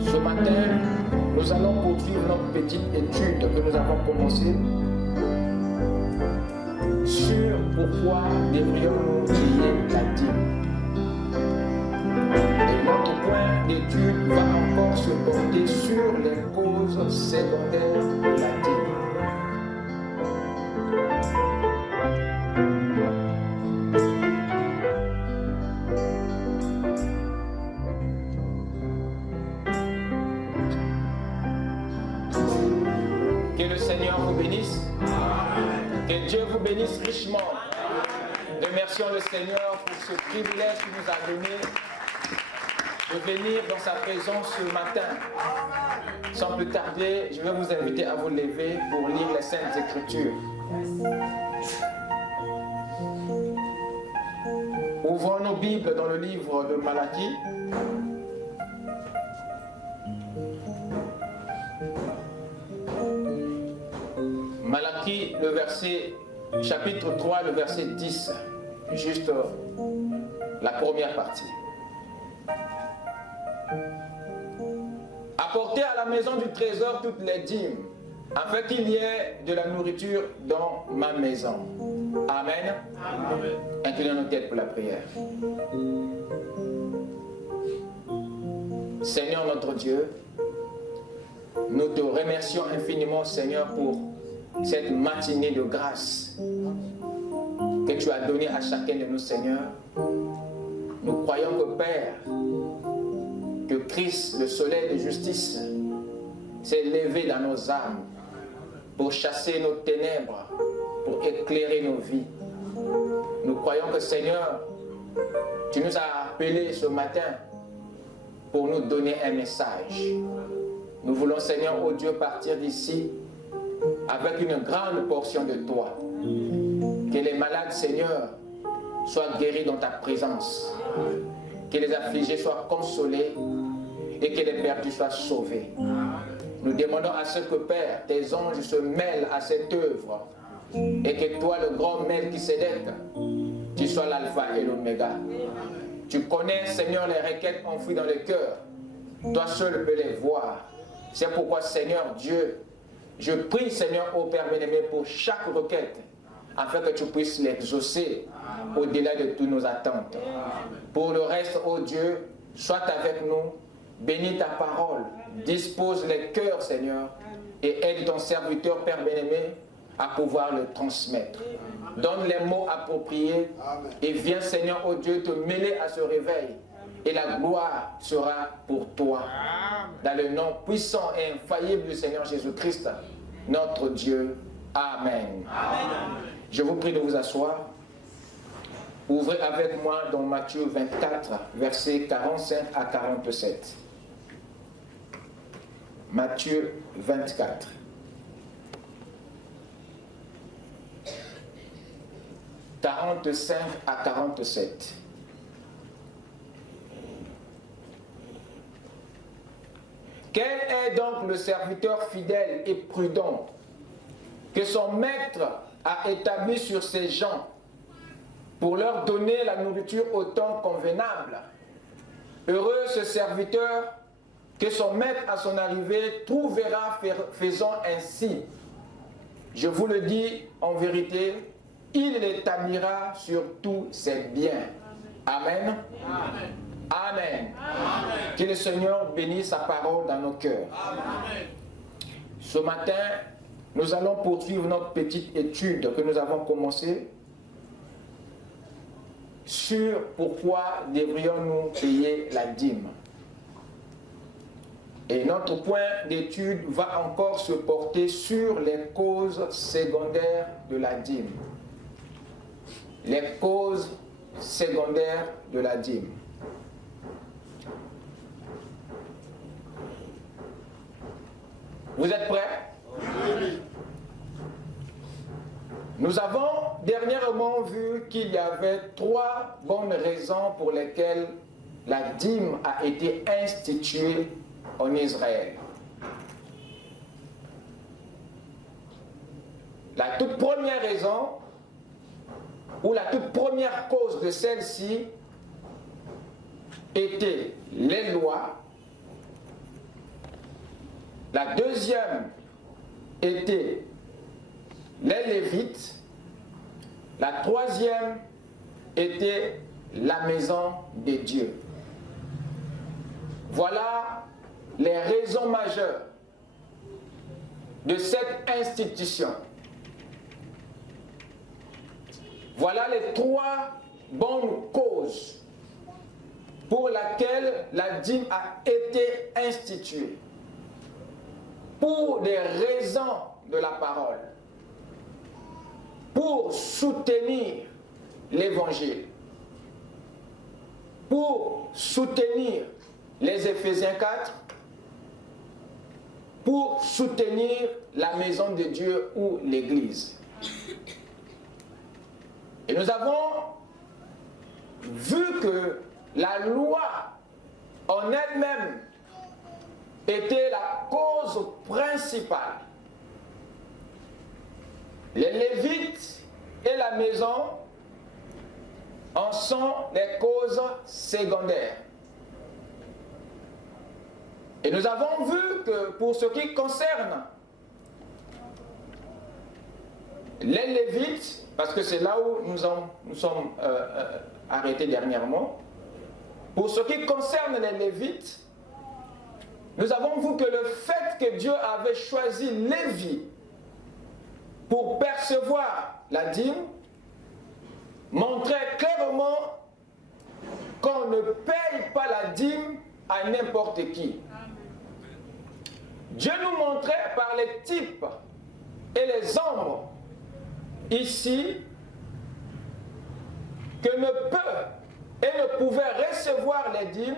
Ce matin, nous allons poursuivre notre petite étude que nous avons commencée sur pourquoi devrions-nous payer la dîme. Et notre point d'étude va encore se porter sur les causes secondaires de la dîme. Que le Seigneur vous bénisse. Que Dieu vous bénisse richement. Remercions le Seigneur pour ce privilège qu'il nous a donné de venir dans sa présence ce matin. Sans plus tarder, je vais vous inviter à vous lever pour lire les Saintes Écritures. Ouvrons nos Bibles dans le livre de Malachie. Malachie, chapitre 3, le verset 10, juste la première partie. Apportez à la maison du trésor toutes les dîmes, afin qu'il y ait de la nourriture dans ma maison. Amen. Amen. Inclinons nos têtes pour la prière. Seigneur notre Dieu, nous te remercions infiniment, Seigneur, pour cette matinée de grâce que tu as donnée à chacun de nous, Seigneur. Nous croyons que, Père, que Christ, le soleil de justice, s'est levé dans nos âmes pour chasser nos ténèbres, pour éclairer nos vies. Nous croyons que, Seigneur, tu nous as appelés ce matin pour nous donner un message. Nous voulons, Seigneur, oh Dieu, partir d'ici avec une grande portion de toi. Que les malades, Seigneur, soient guéris dans ta présence. Que les affligés soient consolés et que les perdus soient sauvés. Nous demandons à ce que, Père, tes anges se mêlent à cette œuvre et que toi, le grand Melchisédek, tu sois l'alpha et l'oméga. Tu connais, Seigneur, les requêtes enfouies dans le cœur. Toi seul peux les voir. C'est pourquoi, Seigneur Dieu, je prie, Seigneur, ô Père bien-aimé, pour chaque requête, afin que tu puisses l'exaucer au-delà de toutes nos attentes. Pour le reste, ô Dieu, sois avec nous, bénis ta parole, dispose les cœurs, Seigneur, et aide ton serviteur, Père bien-aimé, à pouvoir le transmettre. Donne les mots appropriés et viens, Seigneur, ô Dieu, te mêler à ce réveil. Et la gloire sera pour toi. Dans le nom puissant et infaillible du Seigneur Jésus-Christ, notre Dieu. Amen. Amen. Je vous prie de vous asseoir. Ouvrez avec moi dans Matthieu 24, versets 45 à 47. Matthieu 24. « 45 à 47. Quel est donc le serviteur fidèle et prudent que son maître a établi sur ses gens pour leur donner la nourriture au temps convenable? Heureux ce serviteur que son maître à son arrivée trouvera faisant ainsi. Je vous le dis en vérité, il l'établira sur tous ses biens. Amen. Amen. Amen. Amen. Que le Seigneur bénisse sa parole dans nos cœurs. Amen. Ce matin, nous allons poursuivre notre petite étude que nous avons commencée sur pourquoi devrions-nous payer la dîme. Et notre point d'étude va encore se porter sur les causes secondaires de la dîme. Les causes secondaires de la dîme. Vous êtes prêts? Oui. Nous avons dernièrement vu qu'il y avait 3 bonnes raisons pour lesquelles la dîme a été instituée en Israël. La toute première raison, ou la toute première cause de celle-ci, était les lois. La deuxième était les Lévites. La troisième était la maison de Dieu. Voilà les raisons majeures de cette institution. Voilà les trois bonnes causes pour lesquelles la dîme a été instituée. Pour des raisons de la parole. Pour soutenir l'évangile. Pour soutenir les Éphésiens 4. Pour soutenir la maison de Dieu ou l'Église. Et nous avons vu que la loi en elle-même était la cause principale. Les Lévites et la maison en sont les causes secondaires. Et nous avons vu que pour ce qui concerne les Lévites, parce que c'est là où nous sommes arrêtés dernièrement, pour ce qui concerne les Lévites, nous avons vu que le fait que Dieu avait choisi Lévi pour percevoir la dîme montrait clairement qu'on ne paye pas la dîme à n'importe qui. Dieu nous montrait par les types et les ombres ici que ne peut et ne pouvait recevoir les dîmes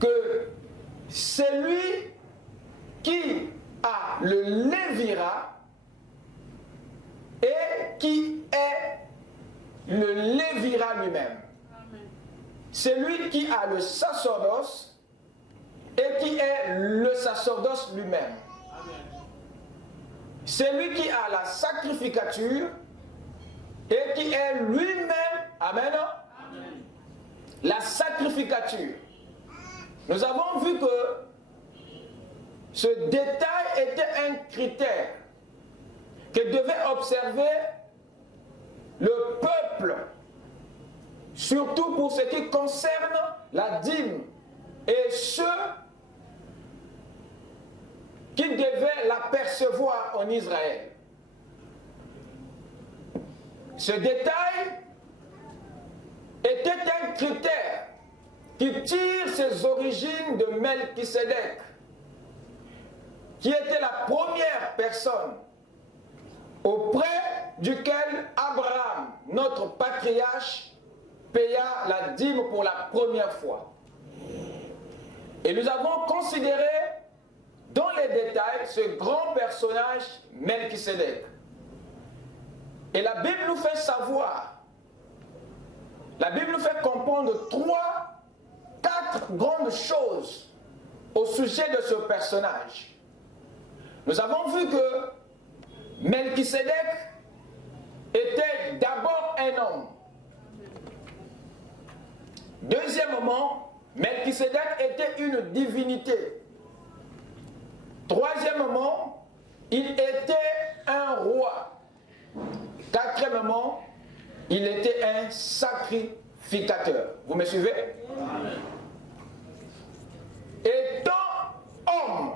que celui qui a le lévira et qui est le lévira lui-même. Celui qui a le sacerdoce et qui est le sacerdoce lui-même. Celui qui a la sacrificature et qui est lui-même, amen, la sacrificature. Nous avons vu que ce détail était un critère que devait observer le peuple, surtout pour ce qui concerne la dîme et ceux qui devaient l'apercevoir en Israël. Ce détail était un critère qui tire ses origines de Melchisédek, qui était la première personne auprès duquel Abraham, notre patriarche, paya la dîme pour la première fois. Et nous avons considéré dans les détails ce grand personnage Melchisédek. Et la Bible nous fait savoir, la Bible nous fait comprendre 4 grandes choses au sujet de ce personnage. Nous avons vu que Melchisédek était d'abord un homme. Deuxièmement, Melchisédek était une divinité. Troisièmement, il était un roi. Quatrièmement, il était un sacrificateur. Vous me suivez? Amen. Étant homme,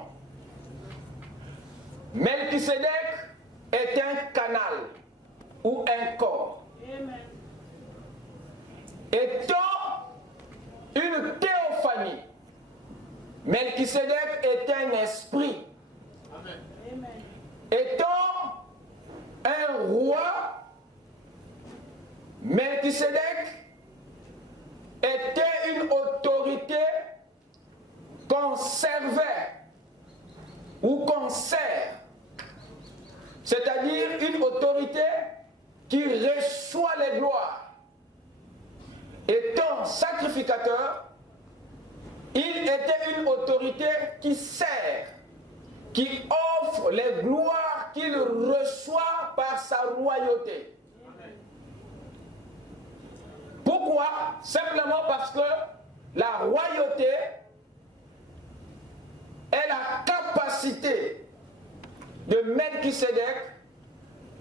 Melchisédek est un canal ou un corps. Amen. Étant une théophanie, Melchisédek est un esprit. Amen. Étant un roi, Melchisédek était une autorité qu'on servait ou qu'on sert, c'est-à-dire une autorité qui reçoit les gloires. Étant sacrificateur, il était une autorité qui sert, qui offre les gloires qu'il reçoit par sa royauté. Pourquoi? Simplement parce que la royauté est la capacité de Melchisédek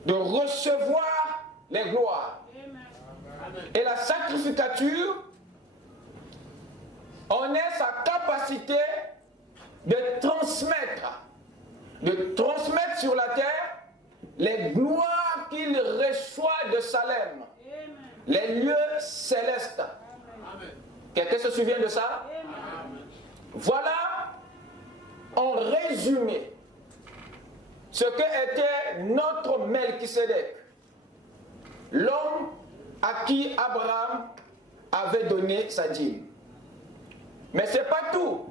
de recevoir les gloires. Et la sacrificature en est sa capacité de transmettre sur la terre les gloires qu'il reçoit de Salem, les lieux célestes. Quelqu'un se souvient de ça? Voilà, en résumé, ce que était notre Melchisédek, l'homme à qui Abraham avait donné sa dîme. Mais ce n'est pas tout.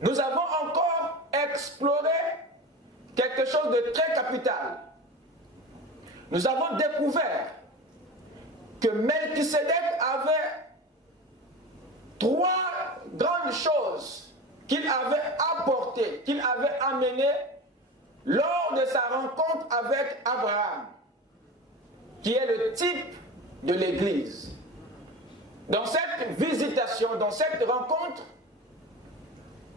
Nous avons encore exploré quelque chose de très capital. Nous avons découvert que Melchisédek avait 3 grandes choses qu'il avait apportées, qu'il avait amenées lors de sa rencontre avec Abraham, qui est le type de l'Église. Dans cette visitation, dans cette rencontre,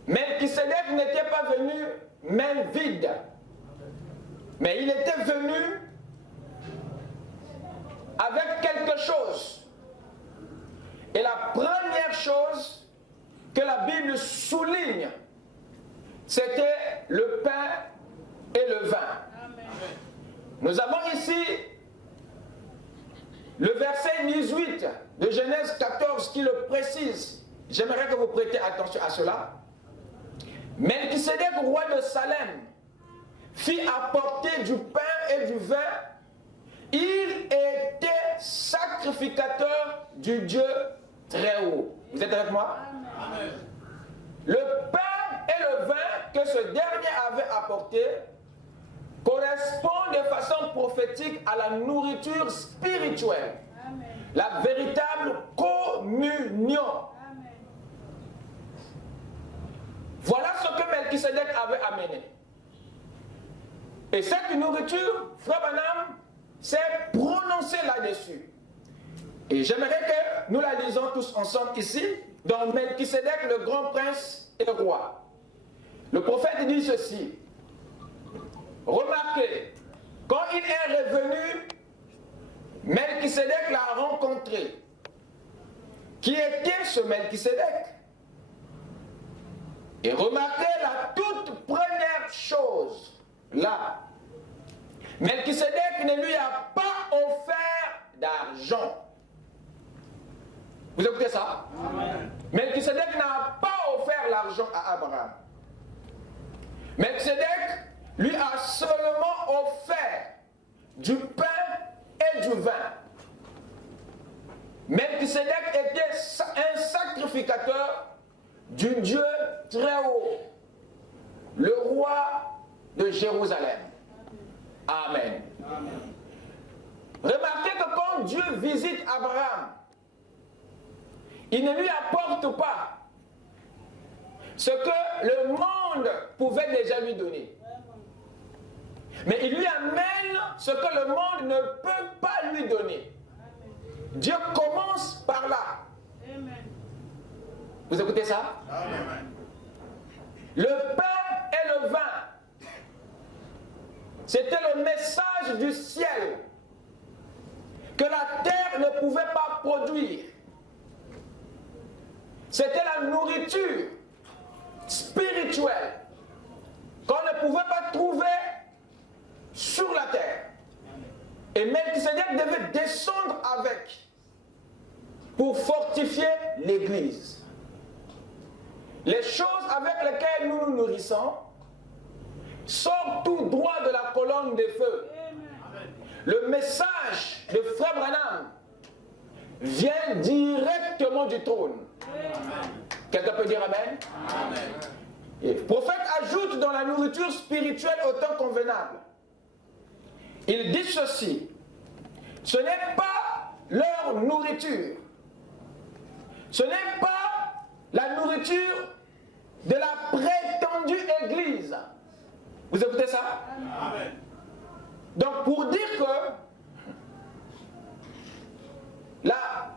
Melchisédek n'était pas venu main vide, mais il était venu avec quelque chose. Et la première chose que la Bible souligne, c'était le pain et le vin. Amen. Nous avons ici le verset 18 de Genèse 14 qui le précise. J'aimerais que vous prêtiez attention à cela. Melchisédek, roi de Salem, fit apporter du pain et du vin. Il était sacrificateur du Dieu très haut. Vous êtes avec moi? Amen. Le pain et le vin que ce dernier avait apporté correspond de façon prophétique à la nourriture spirituelle. Amen. La véritable communion. Amen. Voilà ce que Melchisédek avait amené. Et cette nourriture, Frère Branham s'est prononcé là-dessus. Et j'aimerais que nous la lisons tous ensemble ici, dans Melchisédek, le grand prince et roi. Le prophète dit ceci. Remarquez, quand il est revenu, Melchisédek l'a rencontré. Qui était ce Melchisédek? Et remarquez la toute première chose, là. Melchisédek ne lui a pas offert d'argent. Vous écoutez ça? Amen. Melchisédek n'a pas offert l'argent à Abraham. Melchisédek lui a seulement offert du pain et du vin. Melchisédek était un sacrificateur du Dieu très haut, le roi de Jérusalem. Amen. Amen. Remarquez que quand Dieu visite Abraham, il ne lui apporte pas ce que le monde pouvait déjà lui donner. Mais il lui amène ce que le monde ne peut pas lui donner. Dieu commence par là. Vous écoutez ça? Amen. Le pain et le vin, c'était le message du ciel que la terre ne pouvait pas produire. C'était la nourriture spirituelle qu'on ne pouvait pas trouver sur la terre. Et Melchisédek devait descendre avec pour fortifier l'Église. Les choses avec lesquelles nous nous nourrissons sortent tout droit de la colonne de feu. Le message de Frère Branham vient directement du trône. Quelqu'un peut dire Amen? Amen. Et le prophète ajoute dans la nourriture spirituelle au temps convenable. Il dit ceci. Ce n'est pas leur nourriture. Ce n'est pas la nourriture de la prétendue Église. Vous écoutez ça? Amen. Donc pour dire que la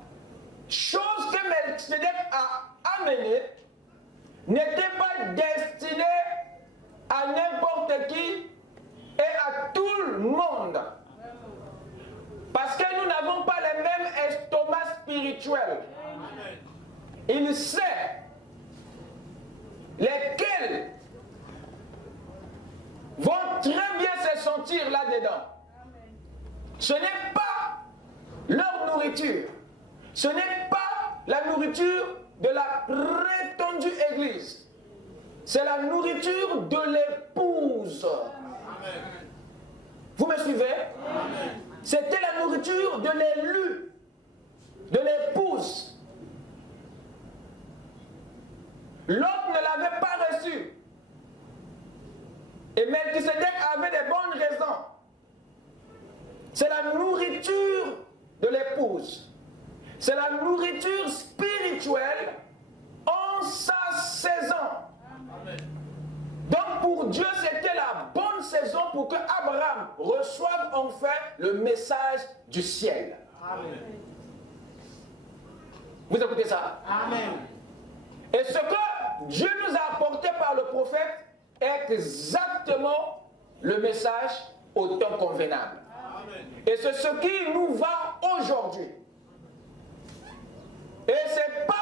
chose que Melchisedec a amenée n'était pas destinée à n'importe qui et à tout le monde. Parce que nous n'avons pas le même estomac spirituel. Il sait lesquels vont très bien se sentir là-dedans. Ce n'est pas leur nourriture. Ce n'est pas la nourriture de la prétendue église. C'est la nourriture de l'épouse. Vous me suivez? C'était la nourriture de l'élu, de l'épouse. L'autre ne l'avait pas reçu. Et Melchisedec avait des bonnes raisons. C'est la nourriture de l'épouse. C'est la nourriture spirituelle en sa saison. Amen. Donc pour Dieu, c'était la bonne saison pour que Abraham reçoive enfin le message du ciel. Amen. Vous écoutez ça? Amen. Et ce que Dieu nous a apporté par le prophète est exactement le message au temps convenable. Amen. Et c'est ce qui nous va aujourd'hui. Et ce n'est pas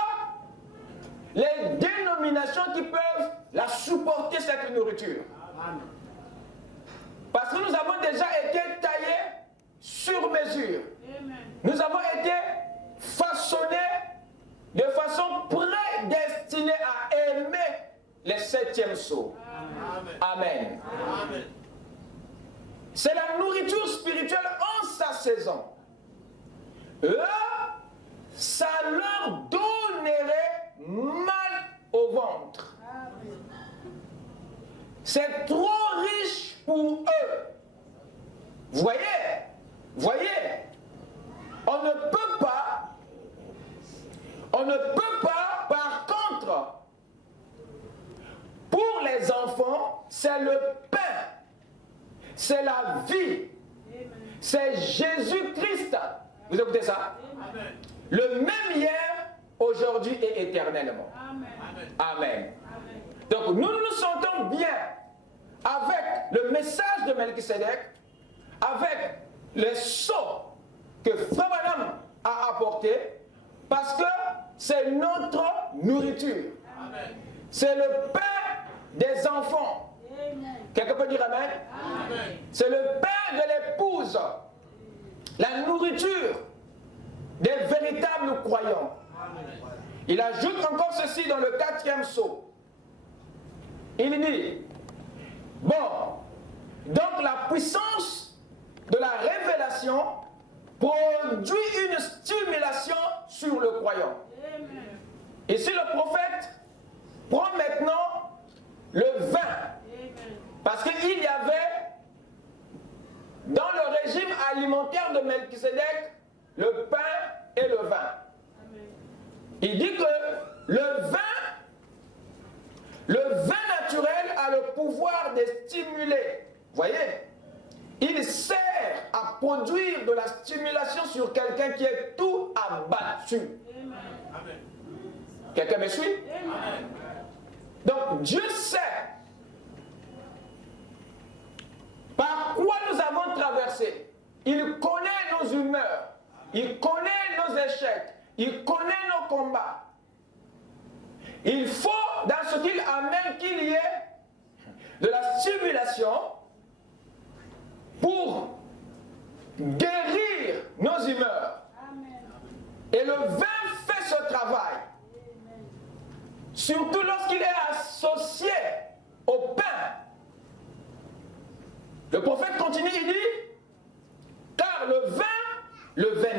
les dénominations qui peuvent la supporter, cette nourriture. Amen. Parce que nous avons déjà été taillés sur mesure. Amen. Nous avons été façonnés de façon prédestinée à aimer les septièmes sceaux. Amen. Amen. Amen. C'est la nourriture spirituelle en sa saison. Eux, ça leur donnerait mal au ventre. C'est trop riche pour eux. Voyez, on ne peut pas, par contre, pour les enfants, c'est le pain, c'est la vie, c'est Jésus-Christ. Vous écoutez ça? Amen. Le même hier, aujourd'hui et éternellement. Amen. Amen. Amen. Donc nous nous sentons bien avec le message de Melchisedec, avec les sceaux que Frère Branham a apporté, parce que c'est notre nourriture. C'est le pain des enfants. Amen. Quelqu'un peut dire Amen? Amen. C'est le pain de l'épouse, la nourriture des véritables croyants. Amen. Il ajoute encore ceci dans le 4e sceau. Il dit, bon, donc la puissance de la révélation produit une stimulation sur le croyant. Amen. Ici le prophète prend maintenant le vin. Amen. Parce qu'il y avait dans le régime alimentaire de Melchisedec le pain et le vin. Amen. Il dit que le vin naturel a le pouvoir de stimuler. Voyez, il sert à produire de la stimulation sur quelqu'un qui est tout abattu. Amen. Quelqu'un me suit? Amen. Donc Dieu sait par quoi nous avons traversé. Il connaît nos humeurs. Il connaît nos échecs. Il connaît nos combats. Il faut, dans ce qu'il amène, qu'il y ait de la stimulation pour guérir nos humeurs. Amen. Et le vin fait ce travail. Amen. Surtout lorsqu'il est associé au pain. Le prophète continue, il dit, car le vin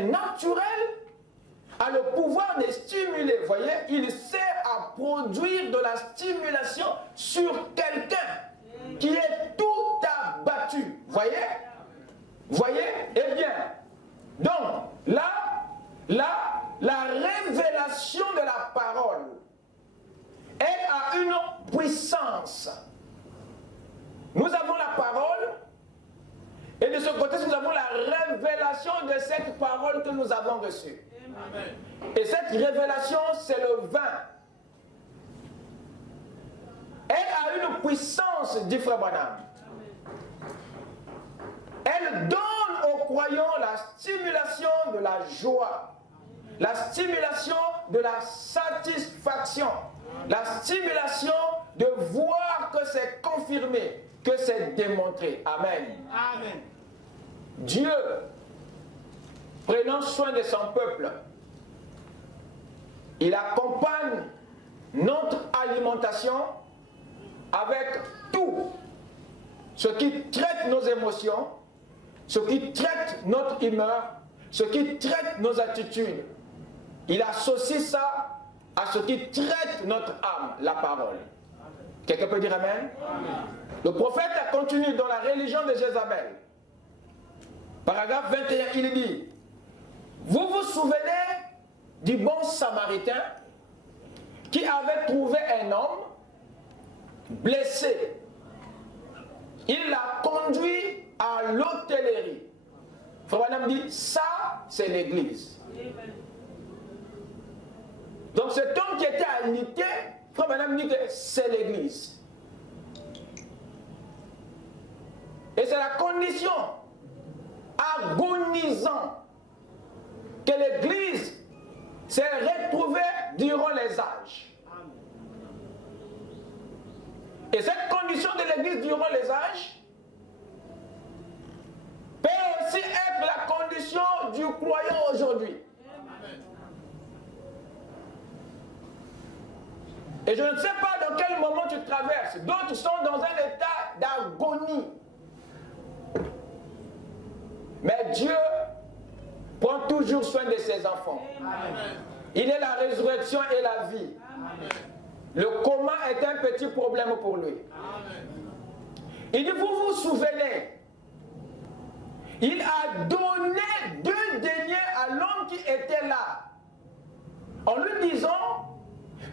naturel a le pouvoir de stimuler. Vous voyez, il sert à produire de la stimulation sur quelqu'un qui est tout abattu. Voyez? Eh bien, donc, là, la révélation de la parole, elle a une puissance. Nous avons la parole et Et de ce côté, nous avons la révélation de cette parole que nous avons reçue. Amen. Et cette révélation, c'est le vin. Elle a une puissance, dit Frère Branham. Elle donne aux croyants la stimulation de la joie, la stimulation de la satisfaction, la stimulation de voir que c'est confirmé, que c'est démontré. Amen. Amen. Dieu, prenant soin de son peuple, il accompagne notre alimentation avec tout ce qui traite nos émotions, ce qui traite notre humeur, ce qui traite nos attitudes. Il associe ça à ce qui traite notre âme, la parole. Quelqu'un peut dire Amen? Amen. Le prophète a continué dans la religion de Jézabel. Paragraphe 21, il dit, vous vous souvenez du bon Samaritain qui avait trouvé un homme blessé. Il l'a conduit à l'hôtellerie. Frère Branham dit, ça, c'est l'église. Donc cet homme qui était alité, Frère Branham dit que c'est l'église. Et c'est la condition agonisante que l'église s'est retrouvée durant les âges. Et cette condition de l'église durant les âges peut aussi être la condition du croyant aujourd'hui. Et je ne sais pas dans quel moment tu traverses. D'autres sont dans un état d'agonie. Mais Dieu prend toujours soin de ses enfants. Amen. Il est la résurrection et la vie. Amen. Le coma est un petit problème pour lui. Amen. Il dit, vous vous souvenez, il a donné 2 deniers à l'homme qui était là, en lui disant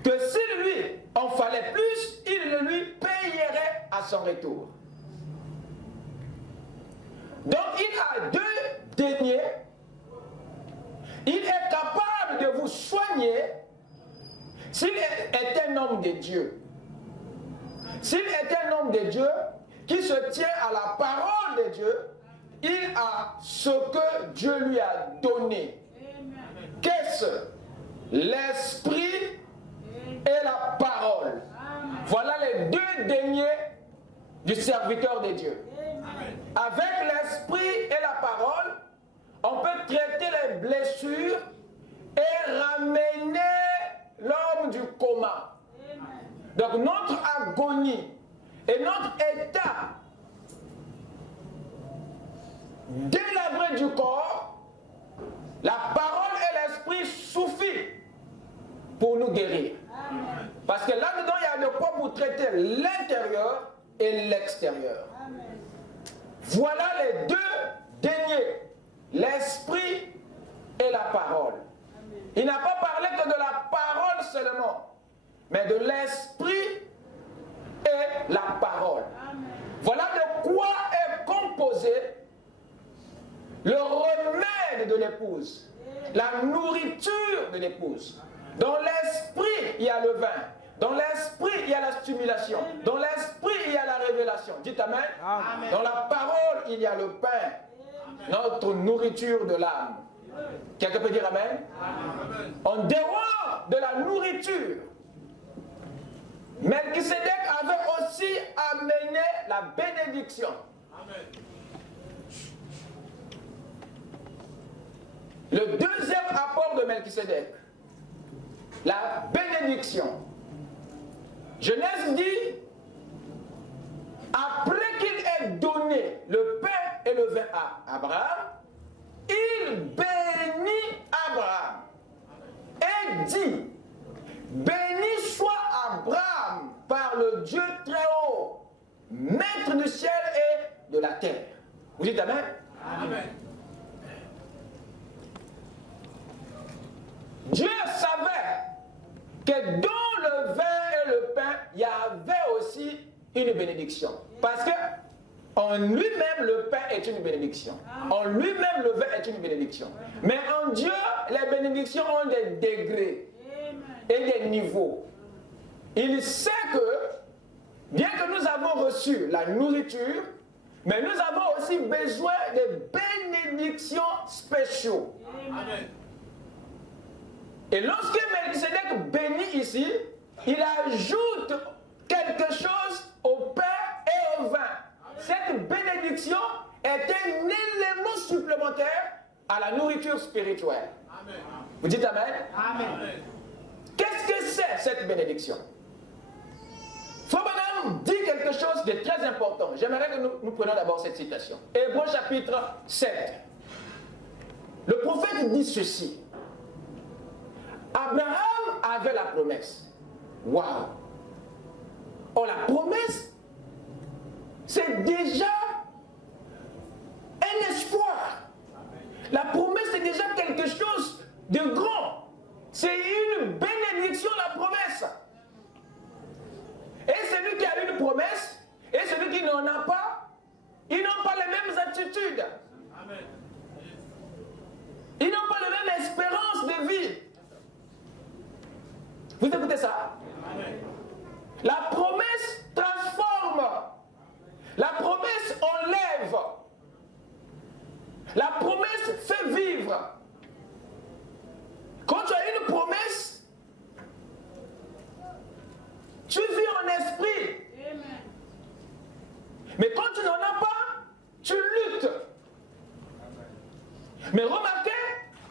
que s'il lui en fallait plus, il le lui payerait à son retour. Donc il a 2 deniers. Il est capable de vous soigner s'il est un homme de Dieu. S'il est un homme de Dieu qui se tient à la parole de Dieu, il a ce que Dieu lui a donné. Qu'est-ce? L'esprit et la parole. Voilà les 2 deniers du serviteur de Dieu. Avec l'esprit et la parole, on peut traiter les blessures et ramener l'homme du coma. Donc notre agonie et notre état délabré du corps, la parole et l'esprit suffisent pour nous guérir. Parce que là-dedans, il y a de quoi pour traiter l'intérieur et l'extérieur. Voilà les 2 deniers, l'esprit et la parole. Il n'a pas parlé que de la parole seulement, mais de l'esprit et la parole. Voilà de quoi est composé le remède de l'épouse, la nourriture de l'épouse. Dans l'esprit, il y a le vin. Dans l'esprit, il y a la stimulation. Dans l'esprit, il y a la révélation. Dites Amen. Amen. Dans la parole, il y a le pain. Notre nourriture de l'âme. Quelqu'un peut dire Amen? Amen. En dehors de la nourriture, Melchisédek avait aussi amené la bénédiction. Amen. Le deuxième apport de Melchisédek, la bénédiction. Genèse dit, après qu'il ait donné le pain et le vin à Abraham, il bénit Abraham et dit, béni soit Abraham par le Dieu très haut, maître du ciel et de la terre. Vous dites Amen? Amen. Dieu savait que dans le vin et le pain, il y avait aussi une bénédiction. Parce que En lui-même, le pain est une bénédiction. En lui-même, le vin est une bénédiction. Mais en Dieu, les bénédictions ont des degrés et des niveaux. Il sait que, bien que nous avons reçu la nourriture, mais nous avons aussi besoin de bénédictions spéciaux. Amen. Et lorsque Melchisédek bénit ici, il ajoute quelque chose au pain et au vin. Cette bénédiction est un élément supplémentaire à la nourriture spirituelle. Amen. Vous dites Amen? Amen. Qu'est-ce que c'est cette bénédiction? Frère Branham dit quelque chose de très important. J'aimerais que nous prenions d'abord cette citation. Hébreux chapitre 7. Le prophète dit ceci. Abraham avait la promesse. Waouh! Oh, la promesse, c'est déjà un espoir. La promesse, c'est déjà quelque chose de grand. C'est une bénédiction, la promesse. Et celui qui a une promesse et celui qui n'en a pas, ils n'ont pas les mêmes attitudes. Amen. Ils n'ont pas la même espérance de vie. Vous écoutez ça? Amen. La promesse transforme. La promesse enlève. La promesse fait vivre. Quand tu as une promesse, tu vis en esprit. Amen. Mais quand tu n'en as pas, tu luttes. Mais remarquez,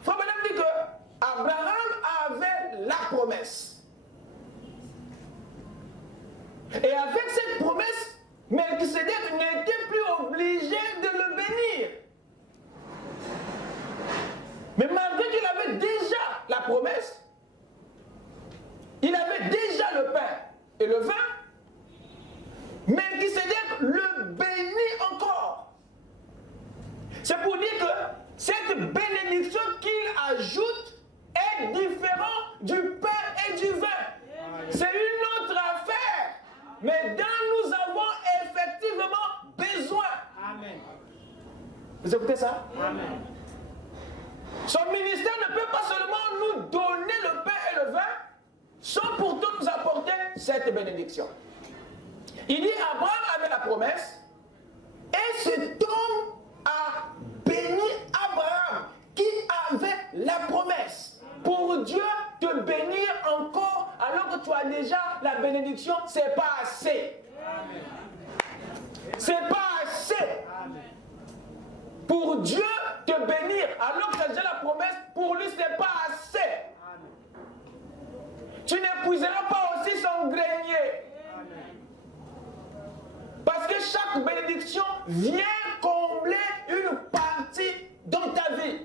Frère Branham dit que Abraham avait la promesse. Et avec cette promesse, Melchisédek n'était plus obligé de le bénir. Mais malgré qu'il avait déjà la promesse, il avait déjà le pain et le vin, Melchisédek le bénit encore. C'est pour dire que cette bénédiction qu'il ajoute est différente du pain et du vin. C'est une autre affaire. Mais dont nous avons effectivement besoin. Amen. Vous écoutez ça? Amen. Son ministère ne peut pas seulement nous donner le pain et le vin, sans pourtant nous apporter cette bénédiction. Il dit Abraham avait la promesse, et cet homme a béni Abraham, qui avait la promesse. Pour Dieu te bénir encore alors que tu as déjà la bénédiction, c'est pas assez. C'est pas assez. Pour Dieu te bénir alors que tu as déjà la promesse, pour lui c'est pas assez. Tu n'épuiseras pas aussi son grenier. Parce que chaque bénédiction vient combler une partie dans ta vie.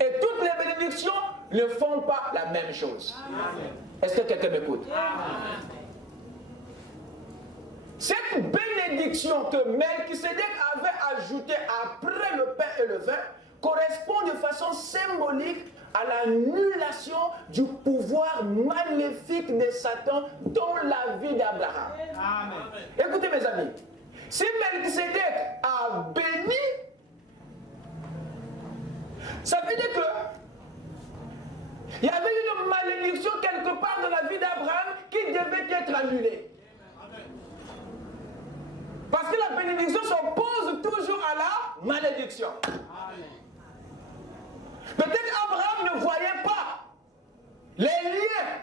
Et toutes les bénédictions ne font pas la même chose. Est-ce que quelqu'un m'écoute? Cette bénédiction que Melchisédek avait ajoutée après le pain et le vin correspond de façon symbolique à l'annulation du pouvoir maléfique de Satan dans la vie d'Abraham. Écoutez mes amis, si Melchisédek a béni, ça veut dire que il y avait une malédiction quelque part dans la vie d'Abraham qui devait être annulée. Parce que la bénédiction s'oppose toujours à la malédiction. Peut-être Abraham ne voyait pas les liens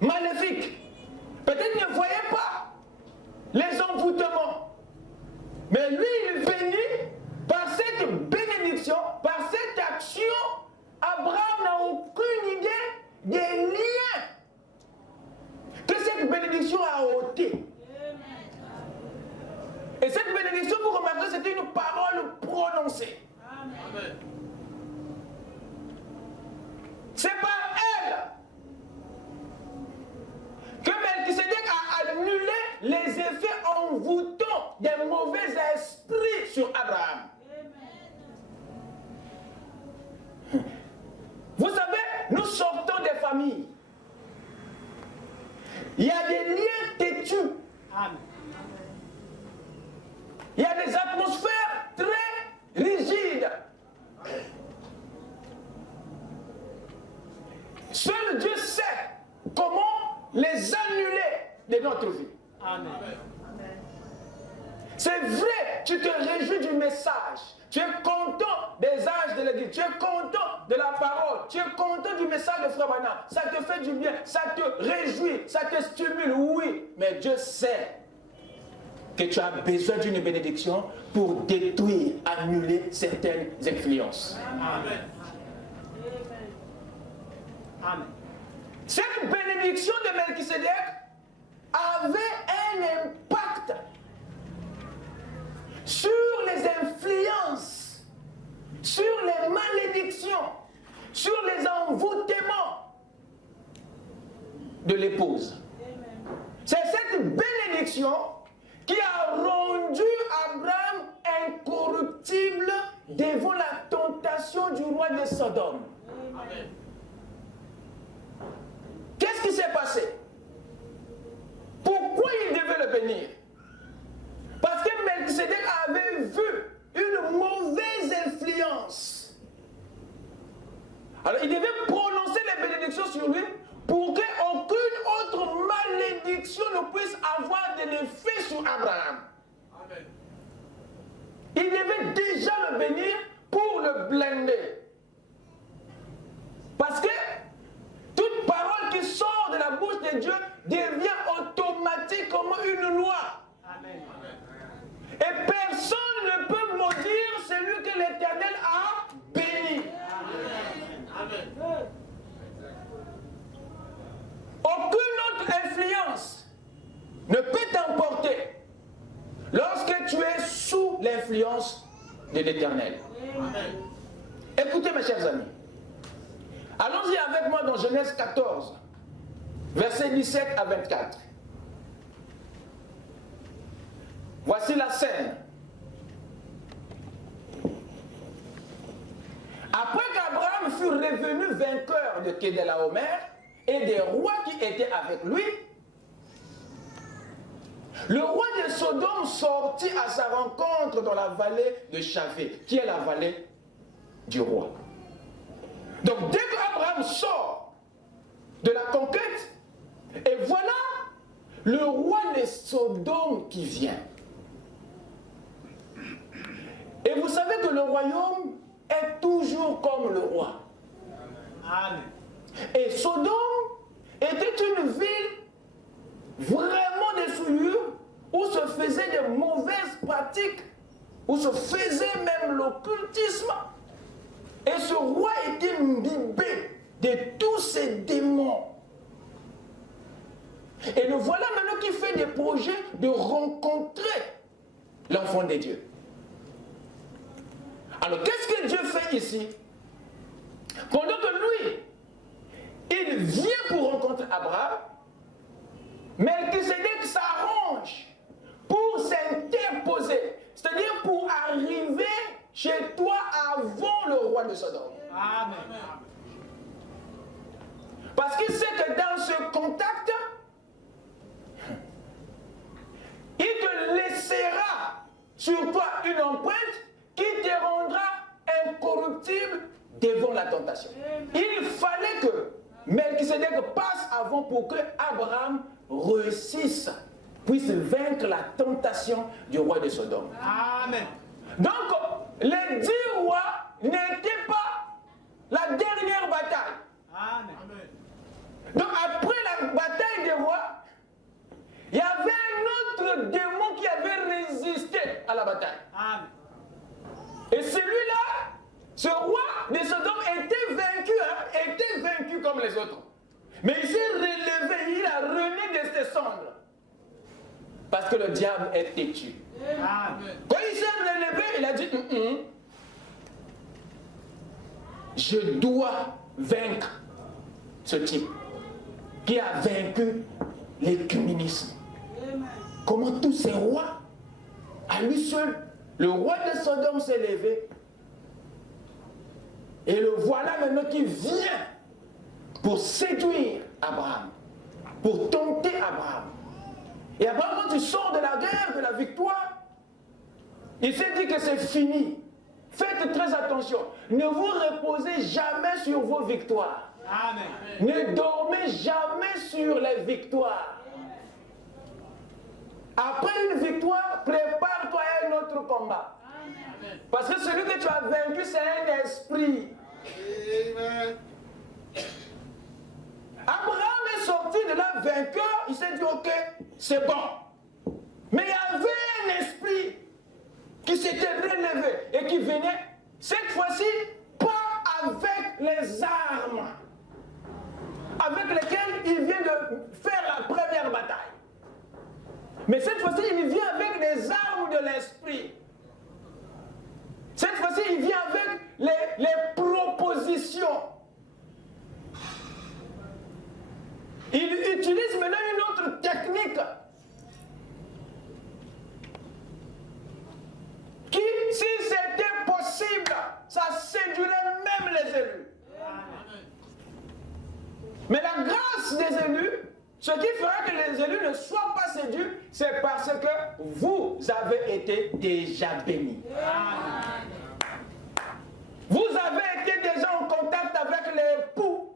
maléfiques. Peut-être il ne voyait pas les envoûtements. Mais lui, il bénit par cette bénédiction, par cette action. Abraham n'a aucune idée des liens que cette bénédiction a ôté. Et cette bénédiction, vous remarquez, c'était une parole prononcée. Amen. C'est par elle que Melchisédek a annulé les effets envoûtants des mauvais esprits sur Abraham. Amen. Vous savez, nous sortons des familles. Il y a des liens têtus. Amen. Il y a des atmosphères très rigides. Seul Dieu sait comment les annuler de notre vie. Amen. C'est vrai, tu te réjouis du message. Tu es content des âges de l'église. Tu es content de la parole. Tu es content du message de Frère Branham. Ça te fait du bien. Ça te réjouit. Ça te stimule. Oui, mais Dieu sait que tu as besoin d'une bénédiction pour détruire, annuler certaines influences. Amen. Amen. Cette bénédiction de Melchisédek avait un impact sur les influences, sur les malédictions, sur les envoûtements de l'épouse. C'est cette bénédiction qui a rendu Abraham incorruptible devant la tentation du roi de Sodome. Amen. Qu'est-ce qui s'est passé? Pourquoi il devait le bénir? Parce que Melchisédek avait vu une mauvaise influence. Alors il devait prononcer les bénédictions sur lui pour qu'aucune autre malédiction ne puisse avoir de l'effet sur Abraham. Amen. Il devait déjà le bénir pour le blender. Parce que toute parole qui sort de la bouche de Dieu devient automatiquement une loi. Amen. Et personne ne peut maudire celui que l'Éternel a béni. Amen. Aucune autre influence ne peut t'emporter lorsque tu es sous l'influence de l'Éternel. Écoutez mes chers amis. Allons-y avec moi dans Genèse 14, versets 17 à 24. Voici la scène. Après qu'Abraham fut revenu vainqueur de Kedelaomer et des rois qui étaient avec lui, le roi de Sodome sortit à sa rencontre dans la vallée de Chavé, qui est la vallée du roi. Donc dès qu'Abraham sort de la conquête, et voilà le roi de Sodome qui vient. Et vous savez que le royaume est toujours comme le roi. Amen. Et Sodome était une ville vraiment de souillure où se faisaient de mauvaises pratiques, où se faisait même l'occultisme. Et ce roi était imbibé de tous ces démons. Et le voilà maintenant qui fait des projets de rencontrer l'enfant de Dieu. Alors qu'est-ce que Dieu fait ici? Pendant que lui, il vient pour rencontrer Abraham, Melchisédek s'arrange pour s'interposer, c'est-à-dire pour arriver chez toi avant le roi de Sodome. Amen. Parce qu'il sait que dans ce contact, il te laissera sur toi une empreinte qui te rendra incorruptible devant la tentation. Il fallait que Melchisédek passe avant pour que Abraham réussisse, puisse vaincre la tentation du roi de Sodome. Amen. Donc, les 10 rois n'étaient pas la dernière bataille. Amen. Donc, après la bataille des rois, il y avait un autre démon qui avait résisté à la bataille. Amen. Et celui-là, ce roi de Sodome était vaincu comme les autres. Mais il s'est relevé, il a remis de ses cendres. Parce que le diable est têtu. Amen. Quand il s'est relevé, il a dit, je dois vaincre ce type qui a vaincu l'écuménisme. Comment tous ces rois, à lui seul, le roi de Sodome s'est levé. Et le voilà maintenant qui vient pour séduire Abraham, pour tenter Abraham. Et Abraham, quand il sort de la guerre, de la victoire, Il s'est dit que c'est fini. Faites très attention. Ne vous reposez jamais sur vos victoires. Amen. Ne dormez jamais sur les victoires. Après une victoire, prépare-toi à un autre combat. Amen. Parce que celui que tu as vaincu, c'est un esprit. Amen. Abraham est sorti de là vainqueur, il s'est dit ok, c'est bon. Mais il y avait un esprit qui s'était relevé et qui venait, cette fois-ci, pas avec les armes avec lesquelles il vient de faire la première bataille. Mais cette fois-ci, il vient avec des armes de l'esprit. Cette fois-ci, il vient avec les propositions. Il utilise maintenant une autre technique qui, si c'était possible, ça séduirait même les élus. Mais la grâce des élus, ce qui fera que les élus ne soient pas séduits, c'est parce que vous avez été déjà bénis. Vous avez été déjà en contact avec l'époux.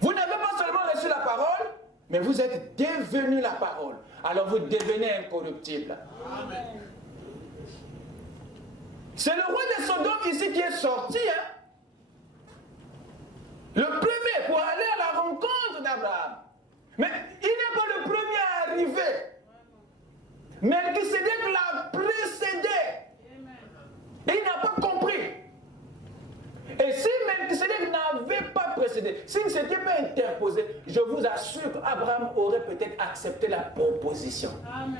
Vous n'avez pas seulement reçu la parole, mais vous êtes devenu la parole. Alors vous devenez incorruptible. C'est le roi de Sodome ici qui est sorti. Le premier pour aller à la rencontre d'Abraham. Mais il n'est pas le premier à arriver. Melchisédek l'a précédé. Et il n'a pas compris. Et si Melchisédek n'avait pas précédé, s'il ne s'était pas interposé, je vous assure qu'Abraham aurait peut-être accepté la proposition. Amen.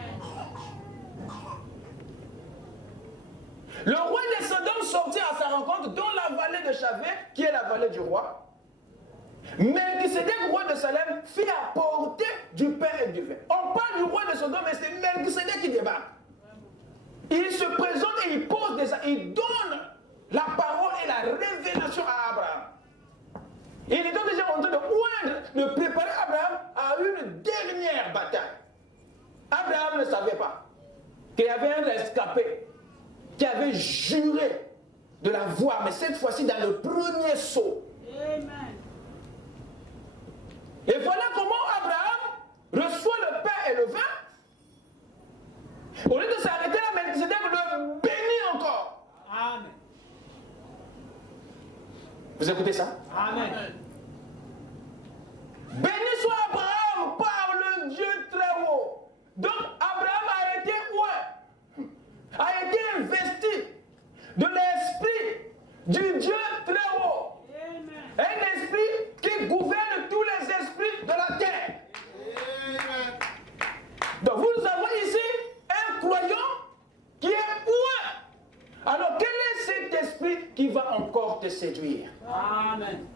Le roi de Sodome sortit à sa rencontre dans la vallée de Chavé, qui est la vallée du roi. Melchisédek, roi de Salem, fit apporter du pain et du vin. On parle du roi de Sodome, mais c'est Melchisédek qui débarque. Il se présente et il pose il donne la parole et la révélation à Abraham. Il est donc déjà en train de préparer Abraham à une dernière bataille. Abraham ne savait pas qu'il y avait un rescapé qui avait juré de la voir, mais cette fois-ci dans le premier saut. Amen. Et voilà comment Abraham reçoit le pain et le vin. Au lieu de s'arrêter là, Melchisédek le bénit encore. Amen. Vous écoutez ça? Amen. Béni soit Abraham par le Dieu très haut. Donc Abraham a été a été investi de l'esprit du Dieu très haut. Amen. Un esprit qui gouverne tous les esprits de la terre. Amen. Donc vous avez ici un croyant qui est ouin. Alors quel est cet esprit qui va encore te séduire? Amen.